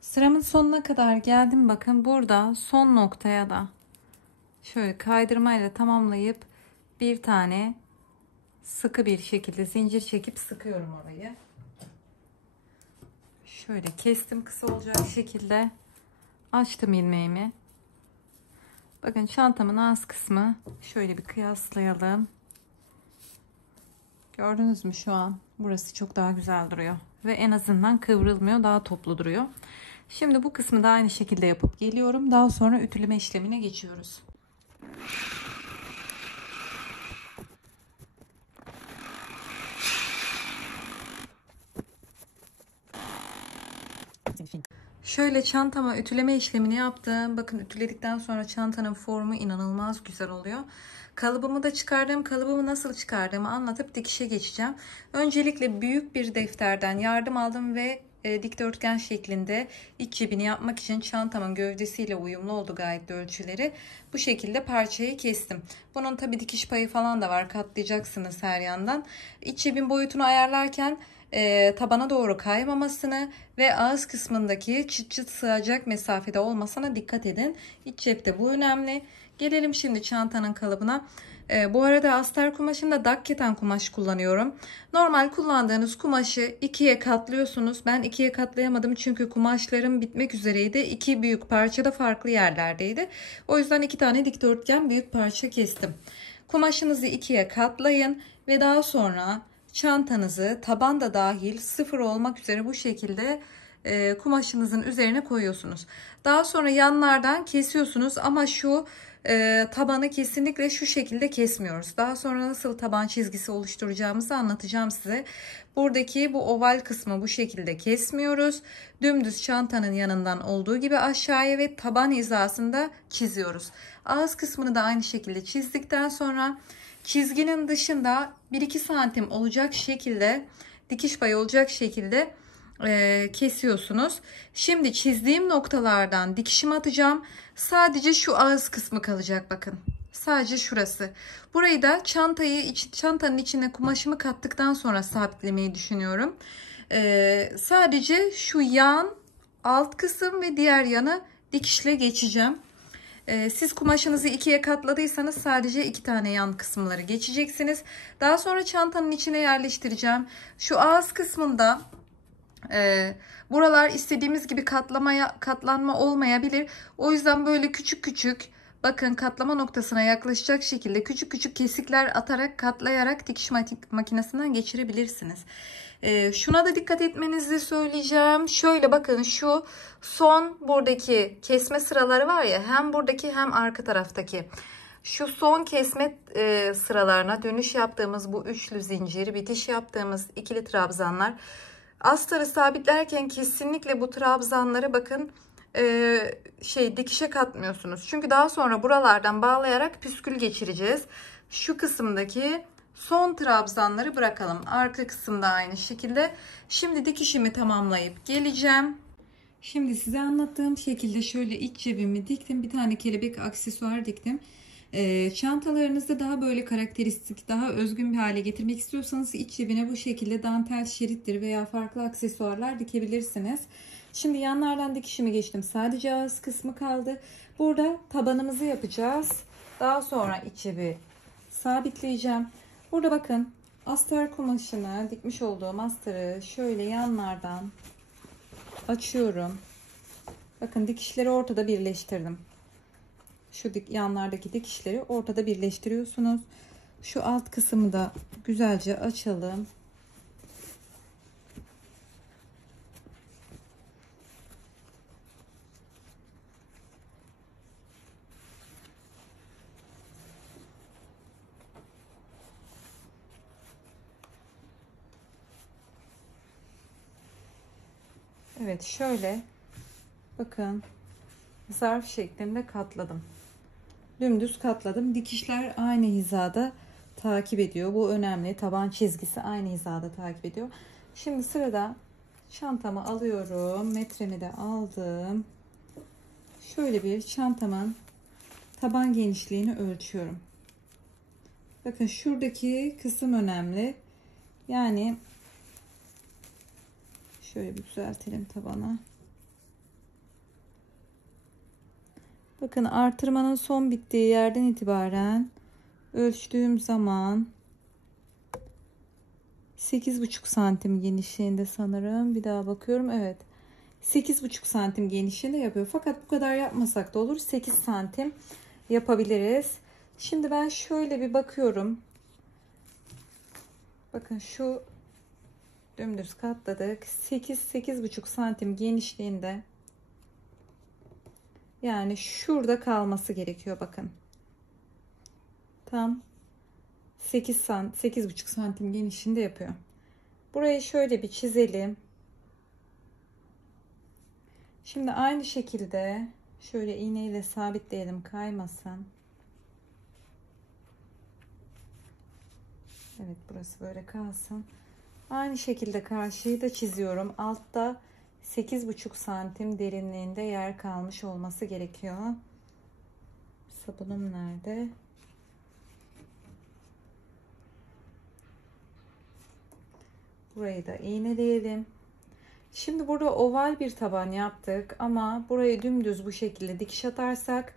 Sıramın sonuna kadar geldim. Bakın burada son noktaya da şöyle kaydırmayla tamamlayıp bir tane sıkı bir şekilde zincir çekip sıkıyorum orayı. Şöyle kestim kısa olacak şekilde. Açtım ilmeğimi. Bakın çantamın ağız kısmı şöyle bir kıyaslayalım. Gördünüz mü şu an? Burası çok daha güzel duruyor. Ve en azından kıvrılmıyor. Daha toplu duruyor. Şimdi bu kısmı da aynı şekilde yapıp geliyorum. Daha sonra ütüleme işlemine geçiyoruz. Şöyle çantama ütüleme işlemini yaptım. Bakın ütüledikten sonra çantanın formu inanılmaz güzel oluyor. Kalıbımı da çıkardım. Kalıbımı nasıl çıkardığımı anlatıp dikişe geçeceğim. Öncelikle büyük bir defterden yardım aldım ve dikdörtgen şeklinde iç cebini yapmak için çantamın gövdesiyle uyumlu oldu gayet de ölçüleri. Bu şekilde parçayı kestim. Bunun tabi dikiş payı falan da var, katlayacaksınız her yandan. İç cebin boyutunu ayarlarken tabana doğru kaymamasını ve ağız kısmındaki çıt çıt sığacak mesafede olmasına dikkat edin. İç cepte bu önemli. Gelelim şimdi çantanın kalıbına. Bu arada astar kumaşında dak keten kumaş kullanıyorum. Normal kullandığınız kumaşı ikiye katlıyorsunuz. Ben ikiye katlayamadım çünkü kumaşlarım bitmek üzereydi. İki büyük parça da farklı yerlerdeydi. O yüzden iki tane dikdörtgen büyük parça kestim. Kumaşınızı ikiye katlayın ve daha sonra çantanızı taban da dahil sıfır olmak üzere bu şekilde kumaşınızın üzerine koyuyorsunuz. Daha sonra yanlardan kesiyorsunuz ama şu tabanı kesinlikle şu şekilde kesmiyoruz. Daha sonra nasıl taban çizgisi oluşturacağımızı anlatacağım size. Buradaki bu oval kısmı bu şekilde kesmiyoruz. Dümdüz çantanın yanından olduğu gibi aşağıya ve taban hizasında çiziyoruz. Ağız kısmını da aynı şekilde çizdikten sonra çizginin dışında 1-2 santim olacak şekilde, dikiş payı olacak şekilde kesiyorsunuz. Şimdi çizdiğim noktalardan dikişimi atacağım. Sadece şu ağız kısmı kalacak, bakın. Sadece şurası. Burayı da çantanın içine kumaşımı kattıktan sonra sabitlemeyi düşünüyorum. Sadece şu yan alt kısım ve diğer yanı dikişle geçeceğim. Siz kumaşınızı ikiye katladıysanız sadece iki tane yan kısımları geçeceksiniz. Daha sonra çantanın içine yerleştireceğim. Şu ağız kısmında buralar istediğimiz gibi katlanma olmayabilir. O yüzden böyle küçük küçük, bakın, katlama noktasına yaklaşacak şekilde küçük küçük kesikler atarak, katlayarak dikiş makinesinden geçirebilirsiniz. Şuna da dikkat etmenizi söyleyeceğim. Şöyle bakın, şu son buradaki kesme sıraları var ya, hem buradaki hem arka taraftaki. Şu son kesme sıralarına dönüş yaptığımız bu üçlü zincir, bitiş yaptığımız ikili trabzanlar. Astarı sabitlerken kesinlikle bu trabzanları bakın dikişe katmıyorsunuz. Çünkü daha sonra buralardan bağlayarak püskül geçireceğiz. Şu kısımdaki son trabzanları bırakalım. Arka kısımda aynı şekilde. Şimdi dikişimi tamamlayıp geleceğim. Şimdi size anlattığım şekilde şöyle iç cebimi diktim. Bir tane kelebek aksesuar diktim. Çantalarınızda daha böyle karakteristik, daha özgün bir hale getirmek istiyorsanız iç cebine bu şekilde dantel şerittir veya farklı aksesuarlar dikebilirsiniz. Şimdi yanlardan dikişimi geçtim. Sadece ağız kısmı kaldı. Burada tabanımızı yapacağız. Daha sonra iç cebi sabitleyeceğim. Burada bakın, astar kumaşını, dikmiş olduğum astarı şöyle yanlardan açıyorum. Bakın, dikişleri ortada birleştirdim. Şu yanlardaki dikişleri ortada birleştiriyorsunuz. Şu alt kısmı da güzelce açalım. Evet, şöyle bakın, zarf şeklinde katladım. Dümdüz katladım. Dikişler aynı hizada takip ediyor. Bu önemli. Taban çizgisi aynı hizada takip ediyor. Şimdi sırada çantamı alıyorum. Metremi de aldım. Şöyle bir çantamın taban genişliğini ölçüyorum. Bakın, şuradaki kısım önemli. Yani şöyle bir düzeltelim tabana. Bakın, artırmanın son bittiği yerden itibaren ölçtüğüm zaman 8,5 santim genişliğinde sanırım. Bir daha bakıyorum. Evet. 8,5 santim genişliğinde yapıyor. Fakat bu kadar yapmasak da olur. 8 santim yapabiliriz. Şimdi ben şöyle bir bakıyorum. Bakın, şu dümdüz katladık. 8-8,5 santim genişliğinde. Yani şurada kalması gerekiyor, bakın. Tam 8,5 santim genişliğinde yapıyor. Burayı şöyle bir çizelim. Şimdi aynı şekilde şöyle iğneyle sabitleyelim, kaymasın. Evet, burası böyle kalsın. Aynı şekilde karşıyı da çiziyorum. Altta 8,5 santim derinliğinde yer kalmış olması gerekiyor. Sabunum nerede? Burayı da iğneleyelim. Şimdi burada oval bir taban yaptık ama burayı dümdüz bu şekilde dikiş atarsak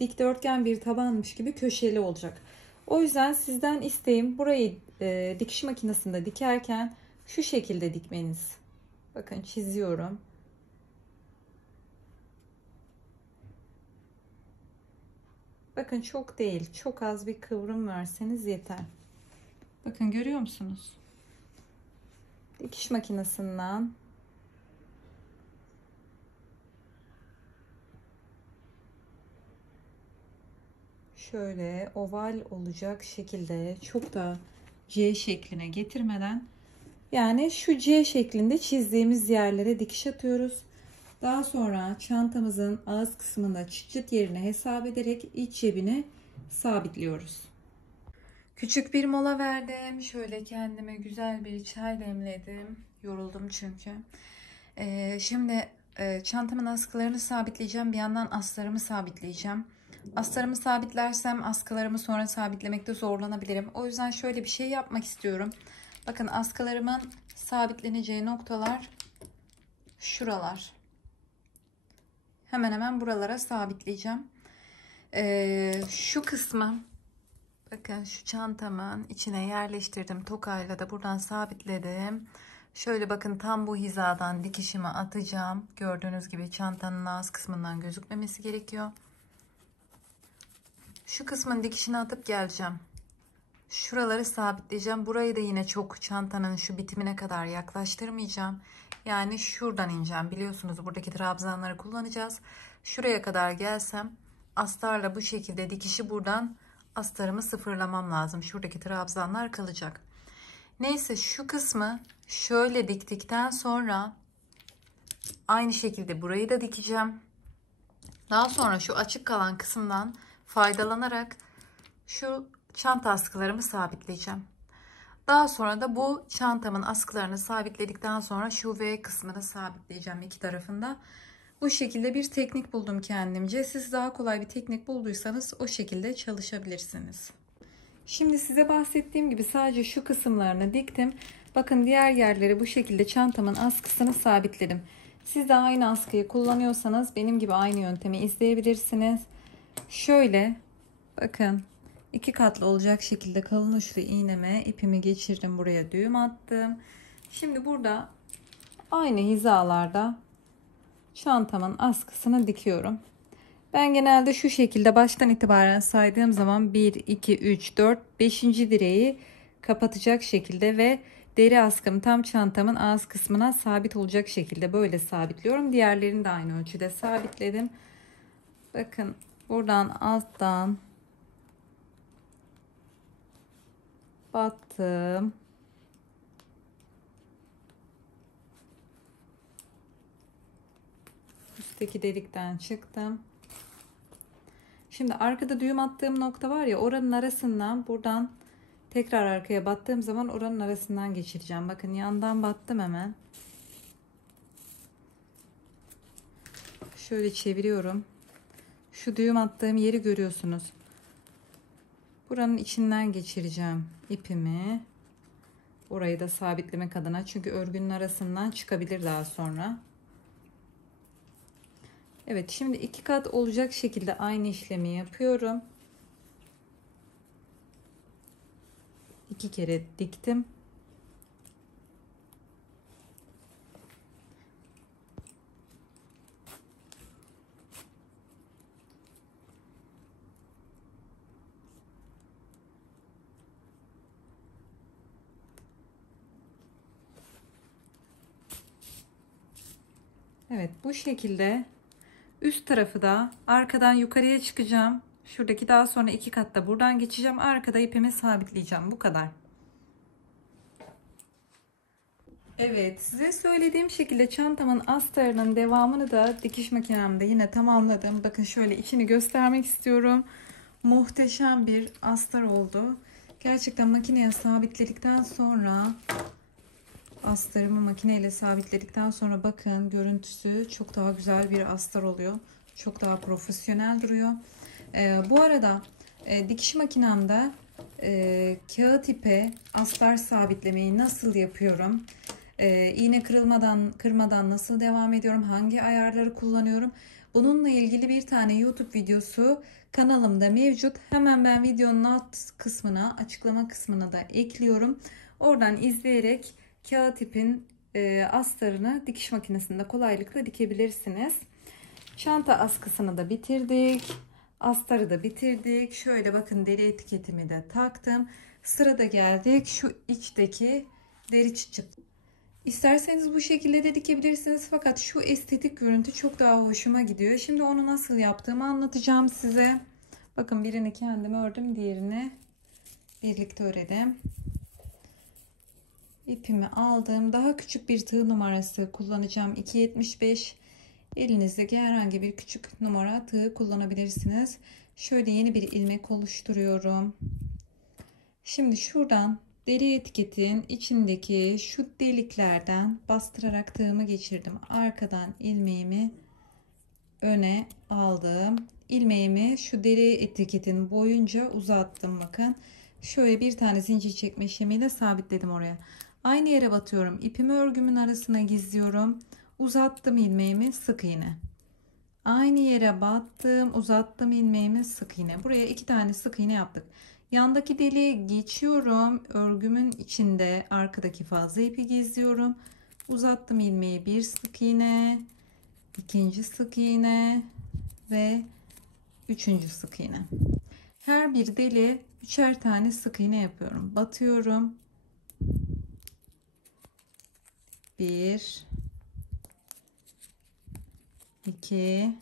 dikdörtgen bir tabanmış gibi köşeli olacak. O yüzden sizden isteğim burayı dikiş makinesinde dikerken şu şekilde dikmeniz. Bakın çiziyorum. Bakın çok değil, çok az bir kıvrım verseniz yeter. Bakın görüyor musunuz? Dikiş makinesinden şöyle oval olacak şekilde, çok da C şekline getirmeden, yani şu C şeklinde çizdiğimiz yerlere dikiş atıyoruz. Daha sonra çantamızın ağız kısmında çıt çıt yerine hesap ederek iç cebine sabitliyoruz. Küçük bir mola verdim. Şöyle kendime güzel bir çay demledim. Yoruldum çünkü. Şimdi çantamın askılarını sabitleyeceğim. Bir yandan astarımı sabitleyeceğim. Astarımı sabitlersem askılarımı sonra sabitlemekte zorlanabilirim. O yüzden şöyle bir şey yapmak istiyorum. Bakın askılarımın sabitleneceği noktalar şuralar. Hemen hemen buralara sabitleyeceğim. Şu kısmı, bakın şu çantamın içine yerleştirdim. Tokayla da buradan sabitledim. Şöyle bakın tam bu hizadan dikişimi atacağım. Gördüğünüz gibi çantanın ağız kısmından gözükmemesi gerekiyor. Şu kısmın dikişini atıp geleceğim. Şuraları sabitleyeceğim. Burayı da yine çok çantanın şu bitimine kadar yaklaştırmayacağım. Yani şuradan ineceğim. Biliyorsunuz buradaki trabzanları kullanacağız. Şuraya kadar gelsem astarla bu şekilde dikişi buradan astarımı sıfırlamam lazım. Şuradaki trabzanlar kalacak. Neyse şu kısmı şöyle diktikten sonra aynı şekilde burayı da dikeceğim. Daha sonra şu açık kalan kısımdan faydalanarak şu çanta askılarımı sabitleyeceğim. Daha sonra da bu çantamın askılarını sabitledikten sonra şu V kısmını sabitleyeceğim iki tarafında. Bu şekilde bir teknik buldum kendimce. Siz daha kolay bir teknik bulduysanız o şekilde çalışabilirsiniz. Şimdi size bahsettiğim gibi sadece şu kısımlarını diktim. Bakın diğer yerleri bu şekilde çantamın askısını sabitledim. Siz de aynı askıyı kullanıyorsanız benim gibi aynı yöntemi izleyebilirsiniz. Şöyle bakın 2 katlı olacak şekilde kalın uçlu iğneme ipimi geçirdim, buraya düğüm attım. Şimdi burada aynı hizalarda çantamın askısını dikiyorum. Ben genelde şu şekilde baştan itibaren saydığım zaman 1 2 3 4 5. direği kapatacak şekilde ve deri askım tam çantamın ağız kısmına sabit olacak şekilde böyle sabitliyorum. Diğerlerini de aynı ölçüde sabitledim. Bakın buradan alttan battım. Üstteki delikten çıktım. Şimdi arkada düğüm attığım nokta var ya, oranın arasından buradan tekrar arkaya battığım zaman oranın arasından geçireceğim. Bakın yandan battım hemen. Şöyle çeviriyorum. Şu düğüm attığım yeri görüyorsunuz. Buranın içinden geçireceğim ipimi. Orayı da sabitlemek adına, çünkü örgünün arasından çıkabilir daha sonra. Evet, şimdi 2 kat olacak şekilde aynı işlemi yapıyorum. 2 kere diktim. Evet, bu şekilde üst tarafı da arkadan yukarıya çıkacağım. Şuradaki daha sonra 2 katta buradan geçeceğim. Arkada ipimi sabitleyeceğim. Bu kadar. Evet, size söylediğim şekilde çantamın astarının devamını da dikiş makinemde yine tamamladım. Bakın şöyle içini göstermek istiyorum. Muhteşem bir astar oldu. Gerçekten makineye sabitledikten sonra astarımı makineyle sabitledikten sonra bakın görüntüsü çok daha güzel bir astar oluyor. Çok daha profesyonel duruyor. Bu arada dikiş makinemde kağıt ipe astar sabitlemeyi nasıl yapıyorum? İğne kırmadan nasıl devam ediyorum? Hangi ayarları kullanıyorum? Bununla ilgili bir tane YouTube videosu kanalımda mevcut. Hemen ben videonun alt kısmına, açıklama kısmına da ekliyorum. Oradan izleyerek kağıt ipin astarını dikiş makinesinde kolaylıkla dikebilirsiniz. Çanta askısını da bitirdik. Astarı da bitirdik. Şöyle bakın deri etiketimi de taktım. Sırada geldik şu içteki deri çıt. İsterseniz bu şekilde de dikebilirsiniz. Fakat şu estetik görüntü çok daha hoşuma gidiyor. Şimdi onu nasıl yaptığımı anlatacağım size. Bakın birini kendim ördüm. Diğerini birlikte örelim. İpimi aldım. Daha küçük bir tığ numarası kullanacağım. 2.75. Elinizdeki herhangi bir küçük numara tığ kullanabilirsiniz. Şöyle yeni bir ilmek oluşturuyorum. Şimdi şuradan deri etiketin içindeki şu deliklerden bastırarak tığımı geçirdim. Arkadan ilmeğimi öne aldım. İlmeğimi şu deri etiketin boyunca uzattım bakın. Şöyle bir tane zincir çekme işlemiyle sabitledim oraya. Aynı yere batıyorum. İpimi örgümün arasına gizliyorum. Uzattım ilmeğimi, sık iğne. Aynı yere battım, uzattım ilmeğimi, sık iğne. Buraya 2 tane sık iğne yaptık. Yandaki deliğe geçiyorum. Örgümün içinde arkadaki fazla ipi gizliyorum. Uzattım ilmeği, bir sık iğne, ikinci sık iğne ve üçüncü sık iğne. Her bir deliğe 3'er tane sık iğne yapıyorum. Batıyorum. 1 2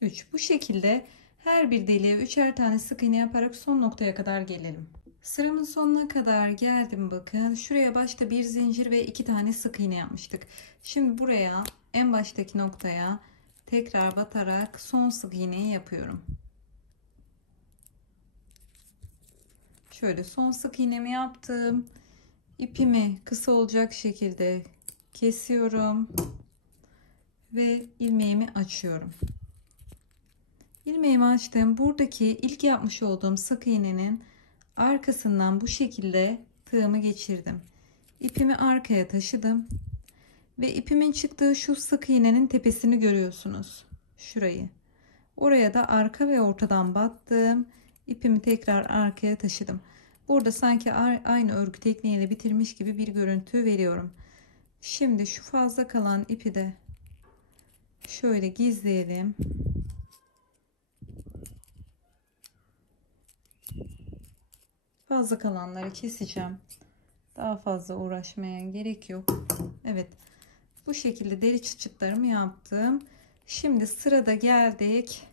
3. Bu şekilde her bir deliğe 3'er tane sık iğne yaparak son noktaya kadar gelelim. Sıramın sonuna kadar geldim bakın. Şuraya başta bir zincir ve 2 tane sık iğne yapmıştık. Şimdi buraya en baştaki noktaya tekrar batarak son sık iğneyi yapıyorum. Şöyle son sık iğnemi yaptım. İpimi kısa olacak şekilde kesiyorum ve ilmeğimi açıyorum. İlmeğimi açtım. Buradaki ilk yapmış olduğum sık iğnenin arkasından bu şekilde tığımı geçirdim. İpimi arkaya taşıdım ve ipimin çıktığı şu sık iğnenin tepesini görüyorsunuz. Şurayı. Oraya da arka ve ortadan battım. İpimi tekrar arkaya taşıdım. Burada sanki aynı örgü tekniğiyle bitirmiş gibi bir görüntü veriyorum. Şimdi şu fazla kalan ipi de şöyle gizleyelim. Fazla kalanları keseceğim. Daha fazla uğraşmaya gerek yok. Evet. Bu şekilde deri çıtçıtlarımı yaptım. Şimdi sırada geldik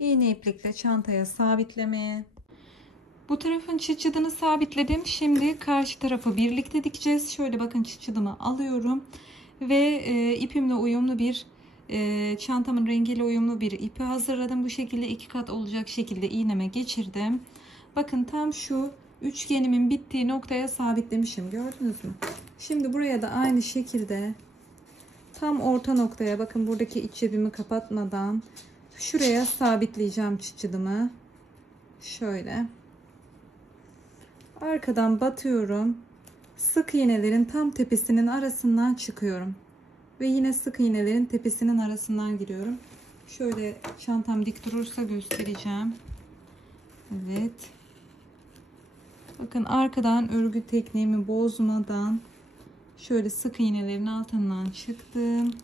İğne iplikle çantaya sabitlemeye. Bu tarafın çıtçıdını sabitledim. Şimdi karşı tarafı birlikte dikeceğiz. Şöyle bakın çıtçıdımı alıyorum. Ve ipimle uyumlu bir çantamın rengiyle uyumlu bir ipi hazırladım. Bu şekilde 2 kat olacak şekilde iğneme geçirdim. Bakın tam şu üçgenimin bittiği noktaya sabitlemişim. Gördünüz mü? Şimdi buraya da aynı şekilde tam orta noktaya, bakın buradaki iç cebimi kapatmadan şuraya sabitleyeceğim çıtçıdımı. Şöyle. Arkadan batıyorum. Sık iğnelerin tam tepesinin arasından çıkıyorum. Ve yine sık iğnelerin tepesinin arasından giriyorum. Şöyle çantam dik durursa göstereceğim. Evet. Bakın arkadan örgü tekniğimi bozmadan şöyle sık iğnelerin altından çıktım.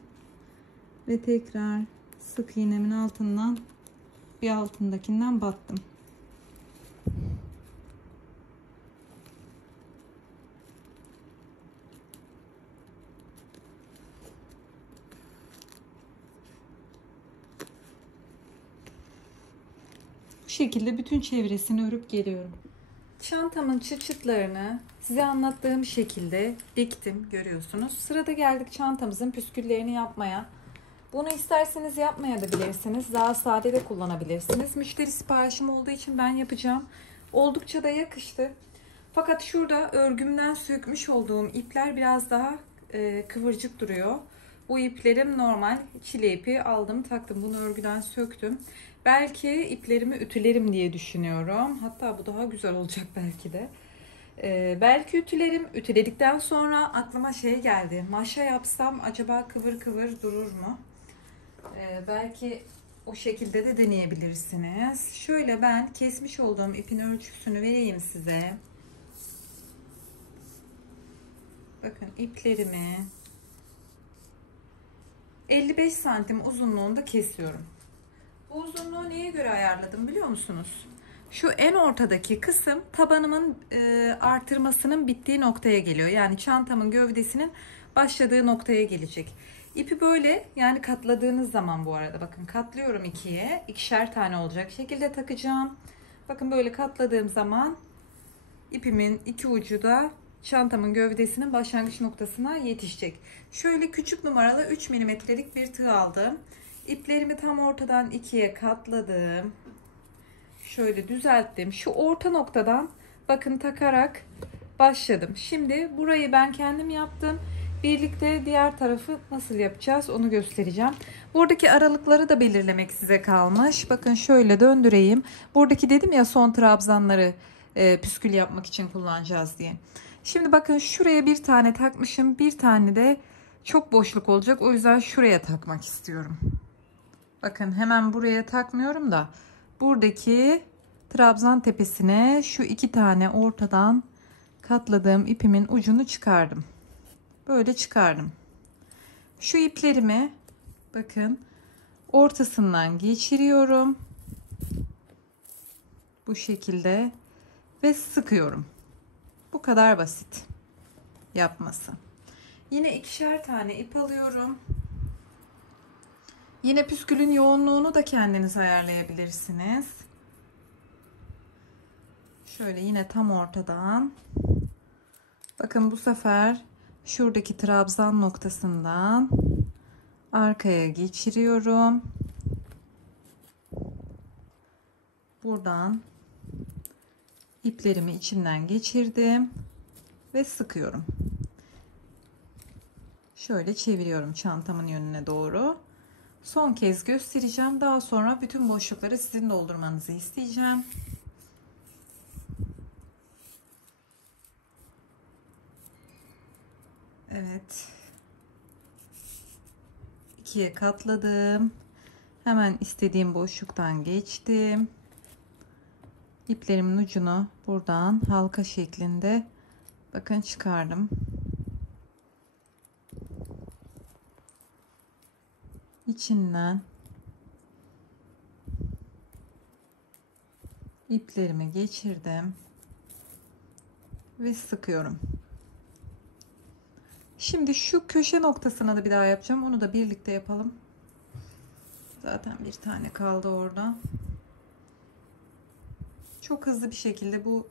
Ve tekrar sık iğnemin altından bir altındakinden battım. Bu şekilde bütün çevresini örüp geliyorum. Çantamın çıtçıtlarını size anlattığım şekilde diktim, görüyorsunuz. Sırada geldik çantamızın püsküllerini yapmaya. Bunu isterseniz yapmaya da bilirsiniz. Daha sade de kullanabilirsiniz. Müşteri siparişim olduğu için ben yapacağım. Oldukça da yakıştı. Fakat şurada örgümden sökmüş olduğum ipler biraz daha kıvırcık duruyor. Bu iplerim normal çile ipi, aldım taktım, bunu örgüden söktüm. Belki iplerimi ütülerim diye düşünüyorum. Hatta bu daha güzel olacak belki de. Belki ütülerim. Ütüledikten sonra aklıma şey geldi. Maşa yapsam acaba kıvır kıvır durur mu? Belki o şekilde de deneyebilirsiniz. Şöyle ben kesmiş olduğum ipin ölçüsünü vereyim size. Bakın iplerimi 55 santim uzunluğunda kesiyorum. Bu uzunluğu neye göre ayarladım biliyor musunuz? Şu en ortadaki kısım tabanımın artırmasının bittiği noktaya geliyor. Yani çantamın gövdesinin başladığı noktaya gelecek. İpi böyle, yani katladığınız zaman, bu arada bakın katlıyorum ikiye. İkişer tane olacak şekilde takacağım. Bakın böyle katladığım zaman ipimin iki ucu da çantamın gövdesinin başlangıç noktasına yetişecek. Şöyle küçük numaralı 3 milimetrelik bir tığ aldım. İplerimi tam ortadan ikiye katladım. Şöyle düzelttim. Şu orta noktadan bakın takarak başladım. Şimdi burayı ben kendim yaptım. Birlikte diğer tarafı nasıl yapacağız onu göstereceğim. Buradaki aralıkları da belirlemek size kalmış. Bakın şöyle döndüreyim. Buradaki dedim ya, son trabzanları püskül yapmak için kullanacağız diye. Şimdi bakın şuraya bir tane takmışım. Bir tane de çok boşluk olacak. O yüzden şuraya takmak istiyorum. Bakın hemen buraya takmıyorum da buradaki trabzan tepesine şu iki tane ortadan katladığım ipimin ucunu çıkardım. Böyle çıkardım. Şu iplerimi bakın ortasından geçiriyorum. Bu şekilde ve sıkıyorum. Bu kadar basit yapması. Yine ikişer tane ip alıyorum. Yine püskülün yoğunluğunu da kendiniz ayarlayabilirsiniz. Şöyle yine tam ortadan. Bakın bu sefer şuradaki trabzan noktasından arkaya geçiriyorum. Buradan iplerimi içinden geçirdim ve sıkıyorum. Şöyle çeviriyorum çantamın yönüne doğru. Son kez göstereceğim. Daha sonra bütün boşlukları sizin doldurmanızı isteyeceğim. Evet. İkiye katladım. Hemen istediğim boşluktan geçtim. İplerimin ucunu buradan halka şeklinde bakın çıkardım. İçinden iplerimi geçirdim ve sıkıyorum. Şimdi şu köşe noktasına da bir daha yapacağım. Onu da birlikte yapalım. Zaten bir tane kaldı orada. Çok hızlı bir şekilde bu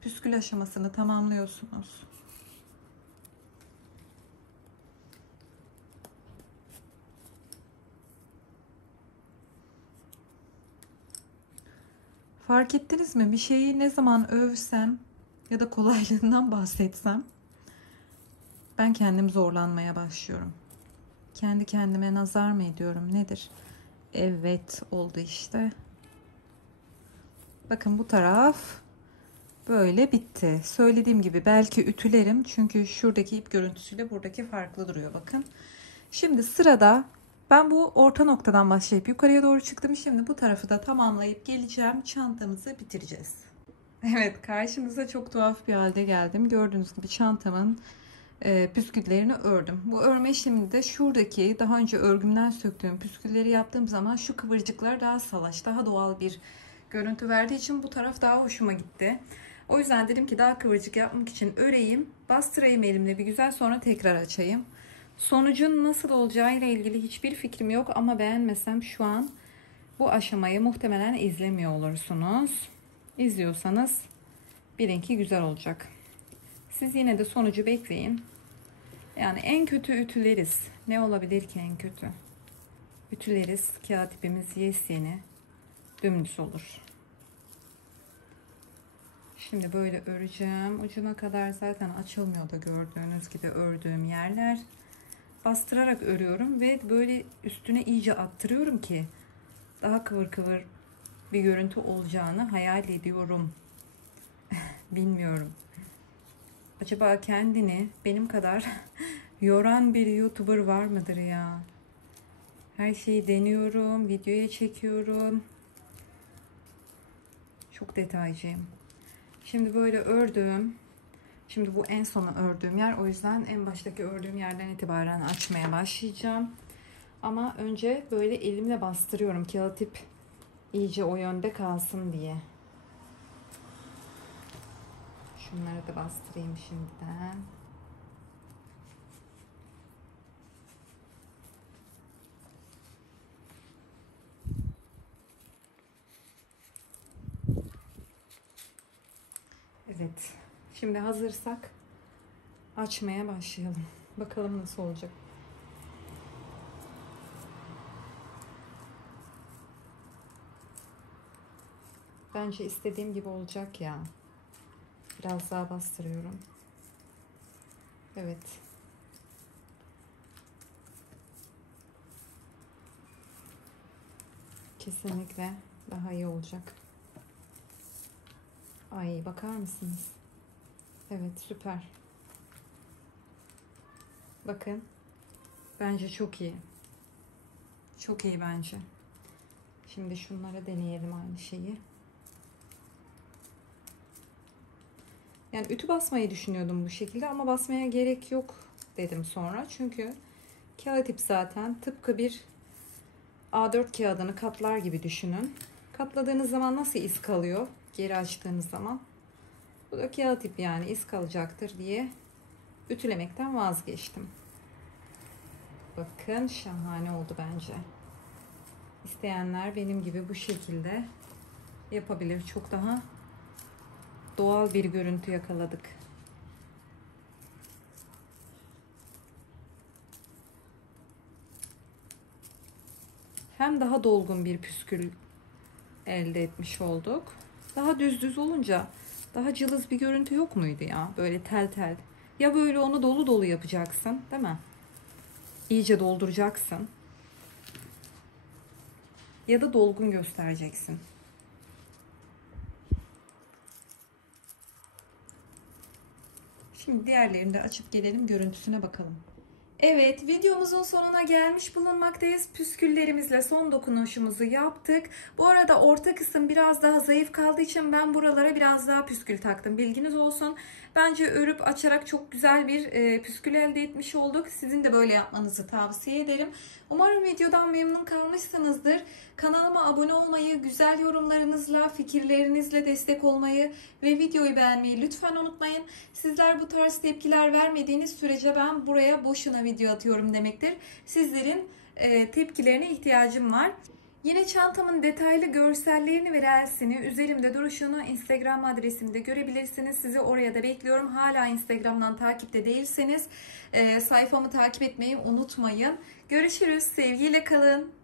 püskül aşamasını tamamlıyorsunuz. Fark ettiniz mi? Bir şeyi ne zaman övsem ya da kolaylığından bahsetsem ben kendim zorlanmaya başlıyorum. Kendi kendime nazar mı ediyorum nedir? Evet, oldu işte. Bakın bu taraf böyle bitti. Söylediğim gibi belki ütülerim. Çünkü şuradaki ip görüntüsüyle buradaki farklı duruyor bakın. Şimdi sırada ben bu orta noktadan başlayıp yukarıya doğru çıktım. Şimdi bu tarafı da tamamlayıp geleceğim. Çantamızı bitireceğiz. Evet, karşınıza çok tuhaf bir halde geldim. Gördüğünüz gibi çantamın püsküllerini ördüm. Bu örme işleminde de şuradaki daha önce örgümden söktüğüm püskülleri yaptığım zaman şu kıvırcıklar daha salaş, daha doğal bir görüntü verdiği için bu taraf daha hoşuma gitti. O yüzden dedim ki daha kıvırcık yapmak için öreyim, bastırayım elimle bir güzel, sonra tekrar açayım. Sonucun nasıl olacağı ile ilgili hiçbir fikrim yok ama beğenmesem şu an bu aşamayı muhtemelen izlemiyor olursunuz. İzliyorsanız bilin ki güzel olacak. Siz yine de sonucu bekleyin. Yani en kötü ütüleriz. Ne olabilir ki en kötü? Ütüleriz. Kağıt ipimiz yes yeni. Dümdüz olur. Şimdi böyle öreceğim. Ucuna kadar zaten açılmıyordu gördüğünüz gibi ördüğüm yerler. Bastırarak örüyorum ve böyle üstüne iyice attırıyorum ki daha kıvır kıvır bir görüntü olacağını hayal ediyorum. Bilmiyorum. Acaba kendini benim kadar yoran bir YouTuber var mıdır ya? Her şeyi deniyorum, videoya çekiyorum. Çok detaycıyım. Şimdi böyle ördüm. Şimdi bu en sona ördüğüm yer. O yüzden en baştaki ördüğüm yerden itibaren açmaya başlayacağım. Ama önce böyle elimle bastırıyorum. Kağıt ip iyice o yönde kalsın diye. Şunları da bastırayım şimdiden. Evet. Şimdi hazırsak açmaya başlayalım. Bakalım nasıl olacak. Bence istediğim gibi olacak ya. Biraz daha bastırıyorum. Evet. Kesinlikle daha iyi olacak. Ay bakar mısınız? Evet süper. Bakın. Bence çok iyi. Çok iyi bence. Şimdi şunlara deneyelim aynı şeyi. Yani ütü basmayı düşünüyordum bu şekilde ama basmaya gerek yok dedim sonra. Çünkü kağıt ip zaten tıpkı bir A4 kağıdını katlar gibi düşünün. Katladığınız zaman nasıl iz kalıyor? Geri açtığınız zaman. Bu da kağıt ip yani iz kalacaktır diye ütülemekten vazgeçtim. Bakın şahane oldu bence. İsteyenler benim gibi bu şekilde yapabilir. Çok daha doğal bir görüntü yakaladık. Hem daha dolgun bir püskül elde etmiş olduk. Daha düz olunca daha cılız bir görüntü yok muydu ya? Böyle tel tel. Ya böyle onu dolu dolu yapacaksın, değil mi? İyice dolduracaksın. Ya da dolgun göstereceksin. Şimdi diğerlerini de açıp gelelim, görüntüsüne bakalım. Evet, videomuzun sonuna gelmiş bulunmaktayız. Püsküllerimizle son dokunuşumuzu yaptık. Bu arada orta kısım biraz daha zayıf kaldığı için ben buralara biraz daha püskül taktım. Bilginiz olsun. Bence örüp açarak çok güzel bir püskül elde etmiş olduk. Sizin de böyle yapmanızı tavsiye ederim. Umarım videodan memnun kalmışsınızdır. Kanalıma abone olmayı, güzel yorumlarınızla, fikirlerinizle destek olmayı ve videoyu beğenmeyi lütfen unutmayın. Sizler bu tarz tepkiler vermediğiniz sürece ben buraya boşuna video atıyorum demektir. Sizlerin tepkilerine ihtiyacım var. Yine çantamın detaylı görsellerini ve reelsini, üzerimde duruşunu Instagram adresimde görebilirsiniz. Sizi oraya da bekliyorum. Hala Instagram'dan takipte değilseniz sayfamı takip etmeyi unutmayın. Görüşürüz. Sevgiyle kalın.